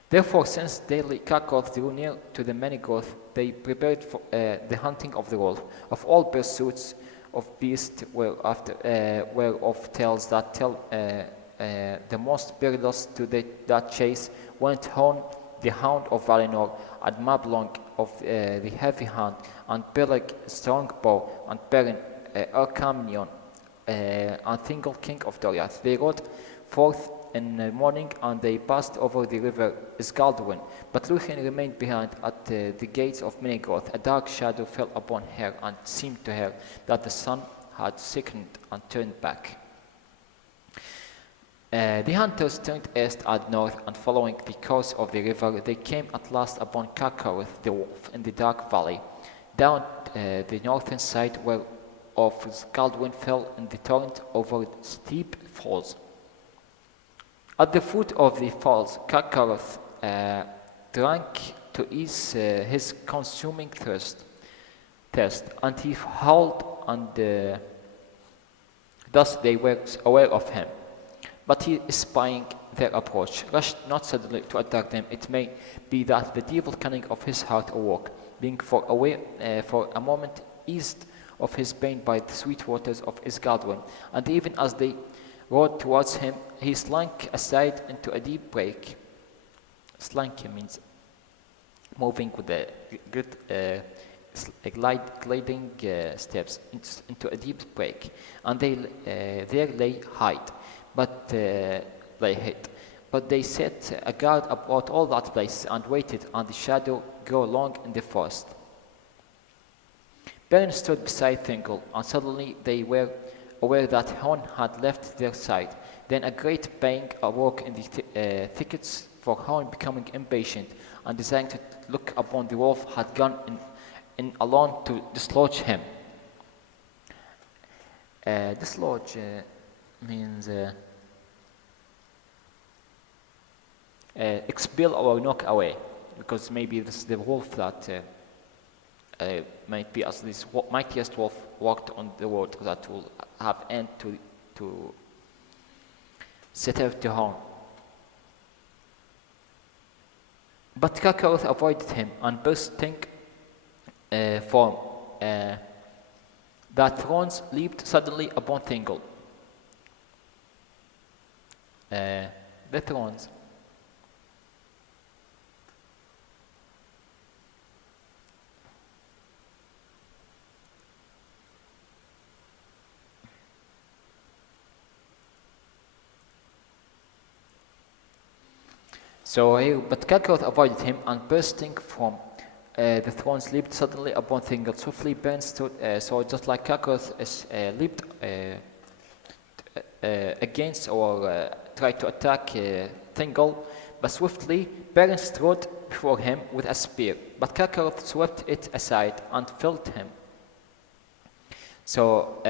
Therefore, since daily Carcorath drew near to the Minegroth, they prepared for the hunting of the wolf. Of all pursuits of beasts were of tales that tell the most perilous to that chase went on the hound of Valinor, and Mablung of the heavy hand, and Peleg strong bow, and Beren Arcamnion, and Thingol king of Doriath. They rode forth in the morning, and they passed over the river Isgaldwin. But Lúthien remained behind at the gates of Minegroth. A dark shadow fell upon her, and seemed to her that the sun had sickened and turned back. The hunters turned east and north, and following the course of the river, they came at last upon Carcorath the wolf in the dark valley. Down the northern side of Scaldwin fell in the torrent over steep falls. At the foot of the falls, Carcorath drank to ease his consuming thirst, and he howled, and thus they were aware of him. But he, espying their approach, rushed not suddenly to attack them. It may be that the evil cunning of his heart awoke, being for a moment eased of his pain by the sweet waters of Isgardwin, and even as they rode towards him, he slunk aside into a deep break. Slunk means moving with a good gliding steps into a deep break, and they there lay hid. But they set a guard about all that place and waited, and the shadow grew long in the forest. Beren stood beside Thingol, and suddenly they were aware that Hon had left their side. Then a great bang awoke in the thickets, for Hon, becoming impatient and desiring to look upon the wolf, had gone in alone to dislodge him. Dislodge means expel or knock away, because maybe this is the wolf that might be as this mightiest wolf walked on the road that will have end to set out to harm. But Carcorath avoided him, and bursting from that thrones leaped suddenly upon Thingol. The thrones. But Carcorath avoided him, and bursting from the thrones leaped suddenly upon Thingol. Swiftly Beren stood, so just like Carcorath leaped against or tried to attack Thingol, but swiftly Beren strode before him with a spear, but Carcorath swept it aside and felled him. So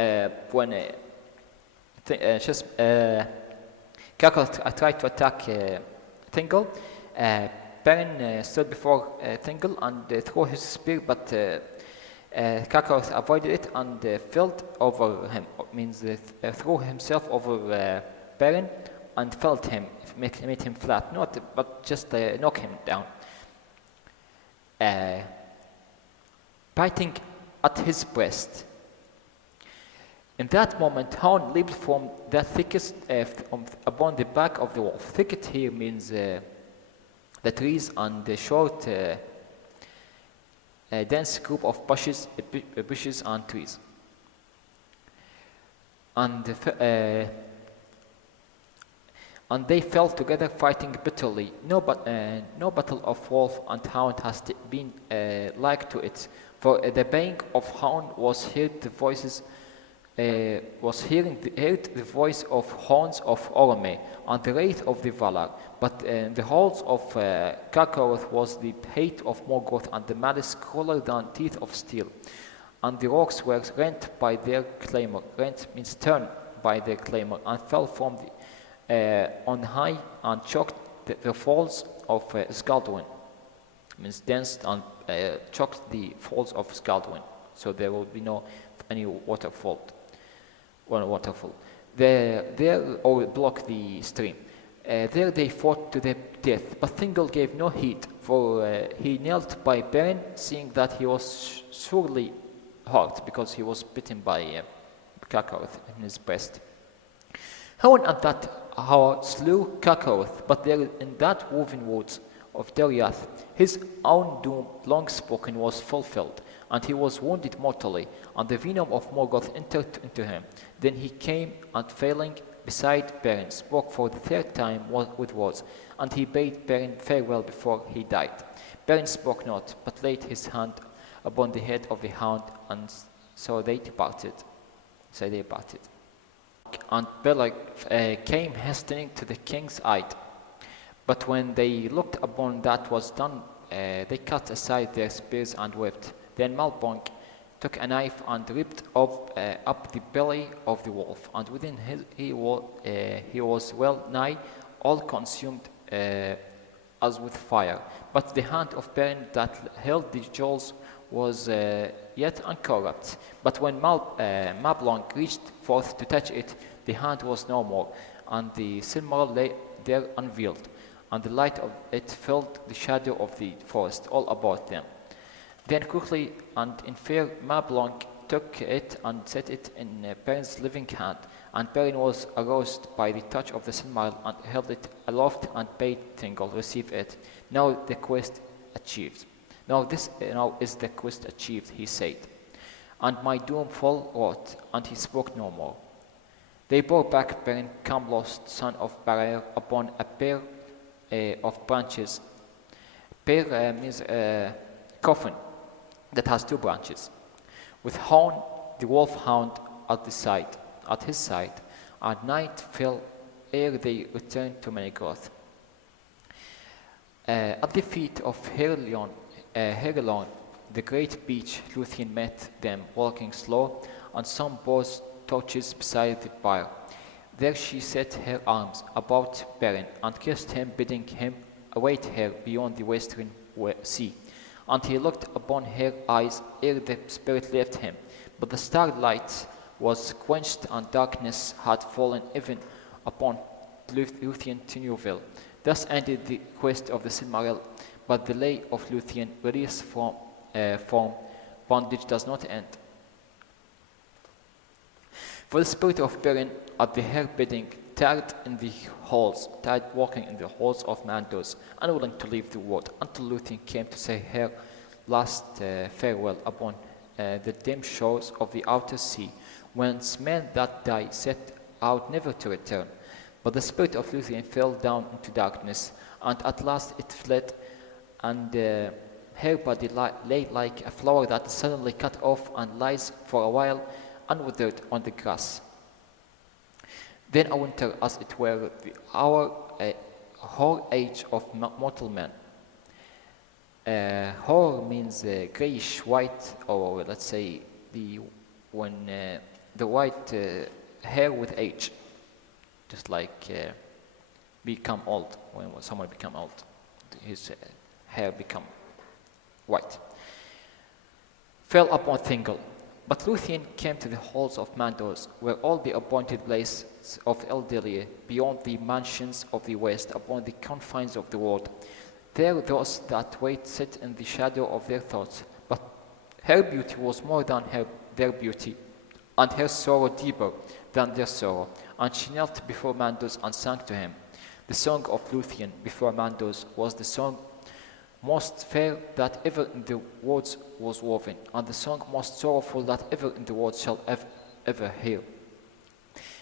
when Carcorath tried to attack Thingol, Beren stood before Thingol and threw his spear, but Carcorath avoided it and felled over him. Means threw himself over Beren and felled him, made him flat, but just knock him down. Biting at his breast. In that moment, Hound leaped from the thickest upon the back of the wolf. Thicket here means the trees and the short, dense group of bushes and trees. And they fell together, fighting bitterly. No battle of wolf and hound has been like to it, for the baying of hound was heard the voices. Heard the voice of horns of Orome and the wraith of the Valar, but the halls of Carcorath was the hate of Morgoth and the malice crueler than teeth of steel, and the rocks were rent by their clamour. Rent means torn by their clamour, and fell from on high and choked the falls of Scaldwin. Means danced and choked the falls of Scaldwin, so there will be no any waterfall. There or block the stream. There they fought to the death, but Thingol gave no heed, for he knelt by Beren, seeing that he was sorely hurt because he was bitten by Carcorath in his breast. Hound at that hour slew Carcorath, but there in that woven woods of Doriath, his own doom long spoken was fulfilled, and he was wounded mortally, and the venom of Morgoth entered into him. Then he came, and failing beside Beren, spoke for the third time with words, and he bade Beren farewell before he died. Beren spoke not, but laid his hand upon the head of the hound, and so they departed. say they about it. And Beleriand came hastening to the king's aid. But when they looked upon that was done, they cut aside their spears and wept. Then Malbonk took a knife and ripped up the belly of the wolf, and within he was well nigh all consumed as with fire. But the hand of Beren that held the jewels was yet uncorrupt. But when Mablung reached forth to touch it, the hand was no more, and the Silmarillion lay there unveiled, and the light of it filled the shadow of the forest all about them. Then quickly and in fear Mablung took it and set it in Beren's living hand, and Beren was aroused by the touch of the Silmarillion and held it aloft and bade Thingol receive it. Now the quest achieved. Now is the quest achieved, he said, and my doom full wrought, and he spoke no more. They bore back Beren, Camlost, son of Barter, upon a pair of branches. Pair means coffin that has two branches, with Hound, the wolf hound, at his side, and night fell ere they returned to Menegroth. At the feet of Herlion, the great beach, Lúthien met them, walking slow, and some bore torches beside the pyre. There she set her arms about Beren, and kissed him, bidding him await her beyond the western sea. And he looked upon her eyes ere the spirit left him. But the starlight was quenched, and darkness had fallen even upon Lúthien to Newville. Thus ended the quest of the Silmaril, but the lay of Lúthien, released from bondage, does not end. For the spirit of Beren, at the her bidding, tarried walking in the halls of Mandos, unwilling to leave the world, until Lúthien came to say her last farewell upon the dim shores of the outer sea, whence men that die set out never to return. But the spirit of Lúthien fell down into darkness, and at last it fled, and her body lay like a flower that is suddenly cut off and lies for a while unwithered on the grass. Then a winter, as it were, our whole age of mortal men. Hoar means grayish white, or let's say the white hair with age, just like become old. When someone become old, his hair become white. Fell upon Thingol. But Lúthien came to the halls of Mandos, where all the appointed places of Eldilia, beyond the mansions of the west, upon the confines of the world. There those that wait sit in the shadow of their thoughts. But her beauty was more than their beauty, and her sorrow deeper than their sorrow. And she knelt before Mandos and sang to him. The song of Lúthien before Mandos was the song most fair that ever in the words was woven, and the song most sorrowful that ever in the world shall ever hear.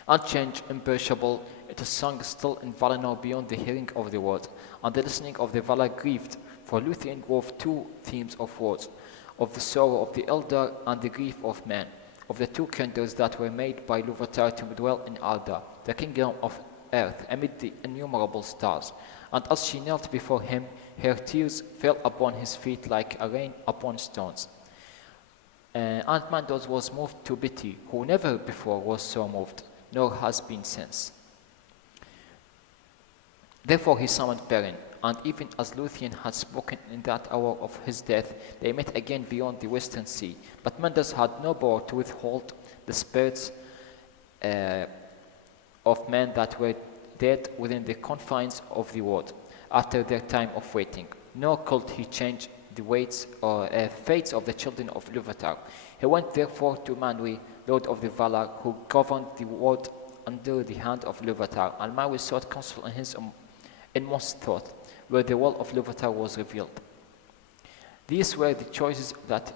Unchanged, imperishable, it is sung still in Valinor beyond the hearing of the word, and the listening of the Valar grieved, for Lúthien wove two themes of words, of the sorrow of the elder and the grief of man, of the two kindreds that were made by Lúvatar to dwell in Arda, the kingdom of earth, amid the innumerable stars. And as she knelt before him, her tears fell upon his feet like a rain upon stones. And Mandos was moved to pity, who never before was so moved, nor has been since. Therefore he summoned Beren, and even as Lúthien had spoken in that hour of his death, they met again beyond the western sea. But Mandos had no power to withhold the spirits of men that were dead within the confines of the world, after their time of waiting. Nor could he change the fates of the children of Lúvatar. He went therefore to Manwë, Lord of the Valar, who governed the world under the hand of Lúvatar, and Manwë sought counsel in his inmost thought, where the will of Lúvatar was revealed. These were the choices that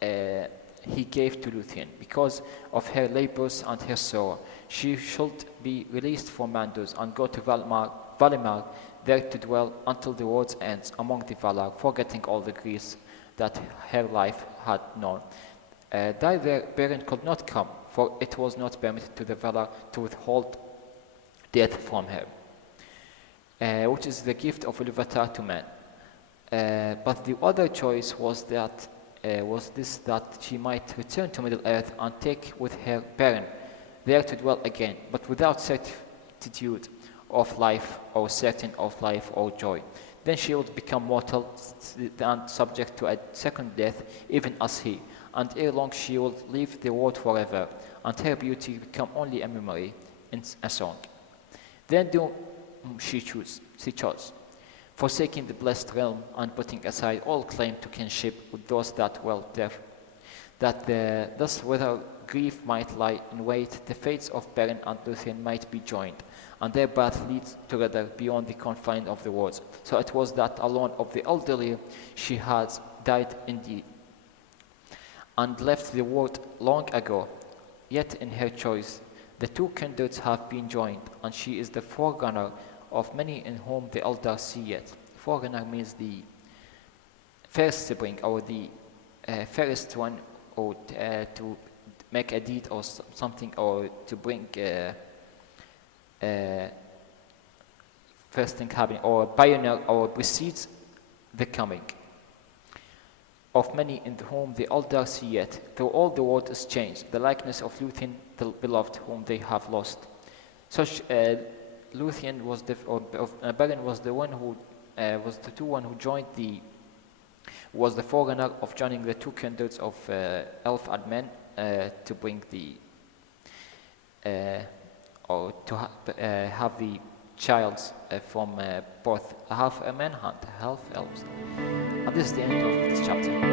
he gave to Lúthien. Because of her labors and her sorrow, she should be released from Mandos and go to Valimar, there to dwell until the world's ends among the Valar, forgetting all the griefs that her life had known. There Beren could not come, for it was not permitted to the Valar to withhold death from her, which is the gift of Ilúvatar to man. But the other choice was that she might return to Middle-earth and take with her Beren, there to dwell again, but without certitude of life or certain of life or joy. Then she would become mortal and subject to a second death, even as he, and ere long she will leave the world forever, and her beauty become only a memory in a song. Then she chose, forsaking the blessed realm and putting aside all claim to kinship with those that dwelt there, thus whether grief might lie in wait, the fates of Beren and Lúthien might be joined, and their path leads together beyond the confines of the worlds. So it was that alone of the elderly she had died indeed, and left the world long ago. Yet in her choice the two kindreds have been joined, and she is the forerunner of many in whom the elders see yet. Forerunner means the first sibling, or the first one, or to make a deed or something, or to bring first thing happening, or pioneer, or precedes the coming of many in whom the elders see yet, though all the world is changed, the likeness of Lúthien, the beloved, whom they have lost. Such Lúthien was Beren was the one who was the one who joined was the forerunner of joining the two kindreds of elf and men to bring or to have the child from both half men and half elves. And this is the end of this chapter.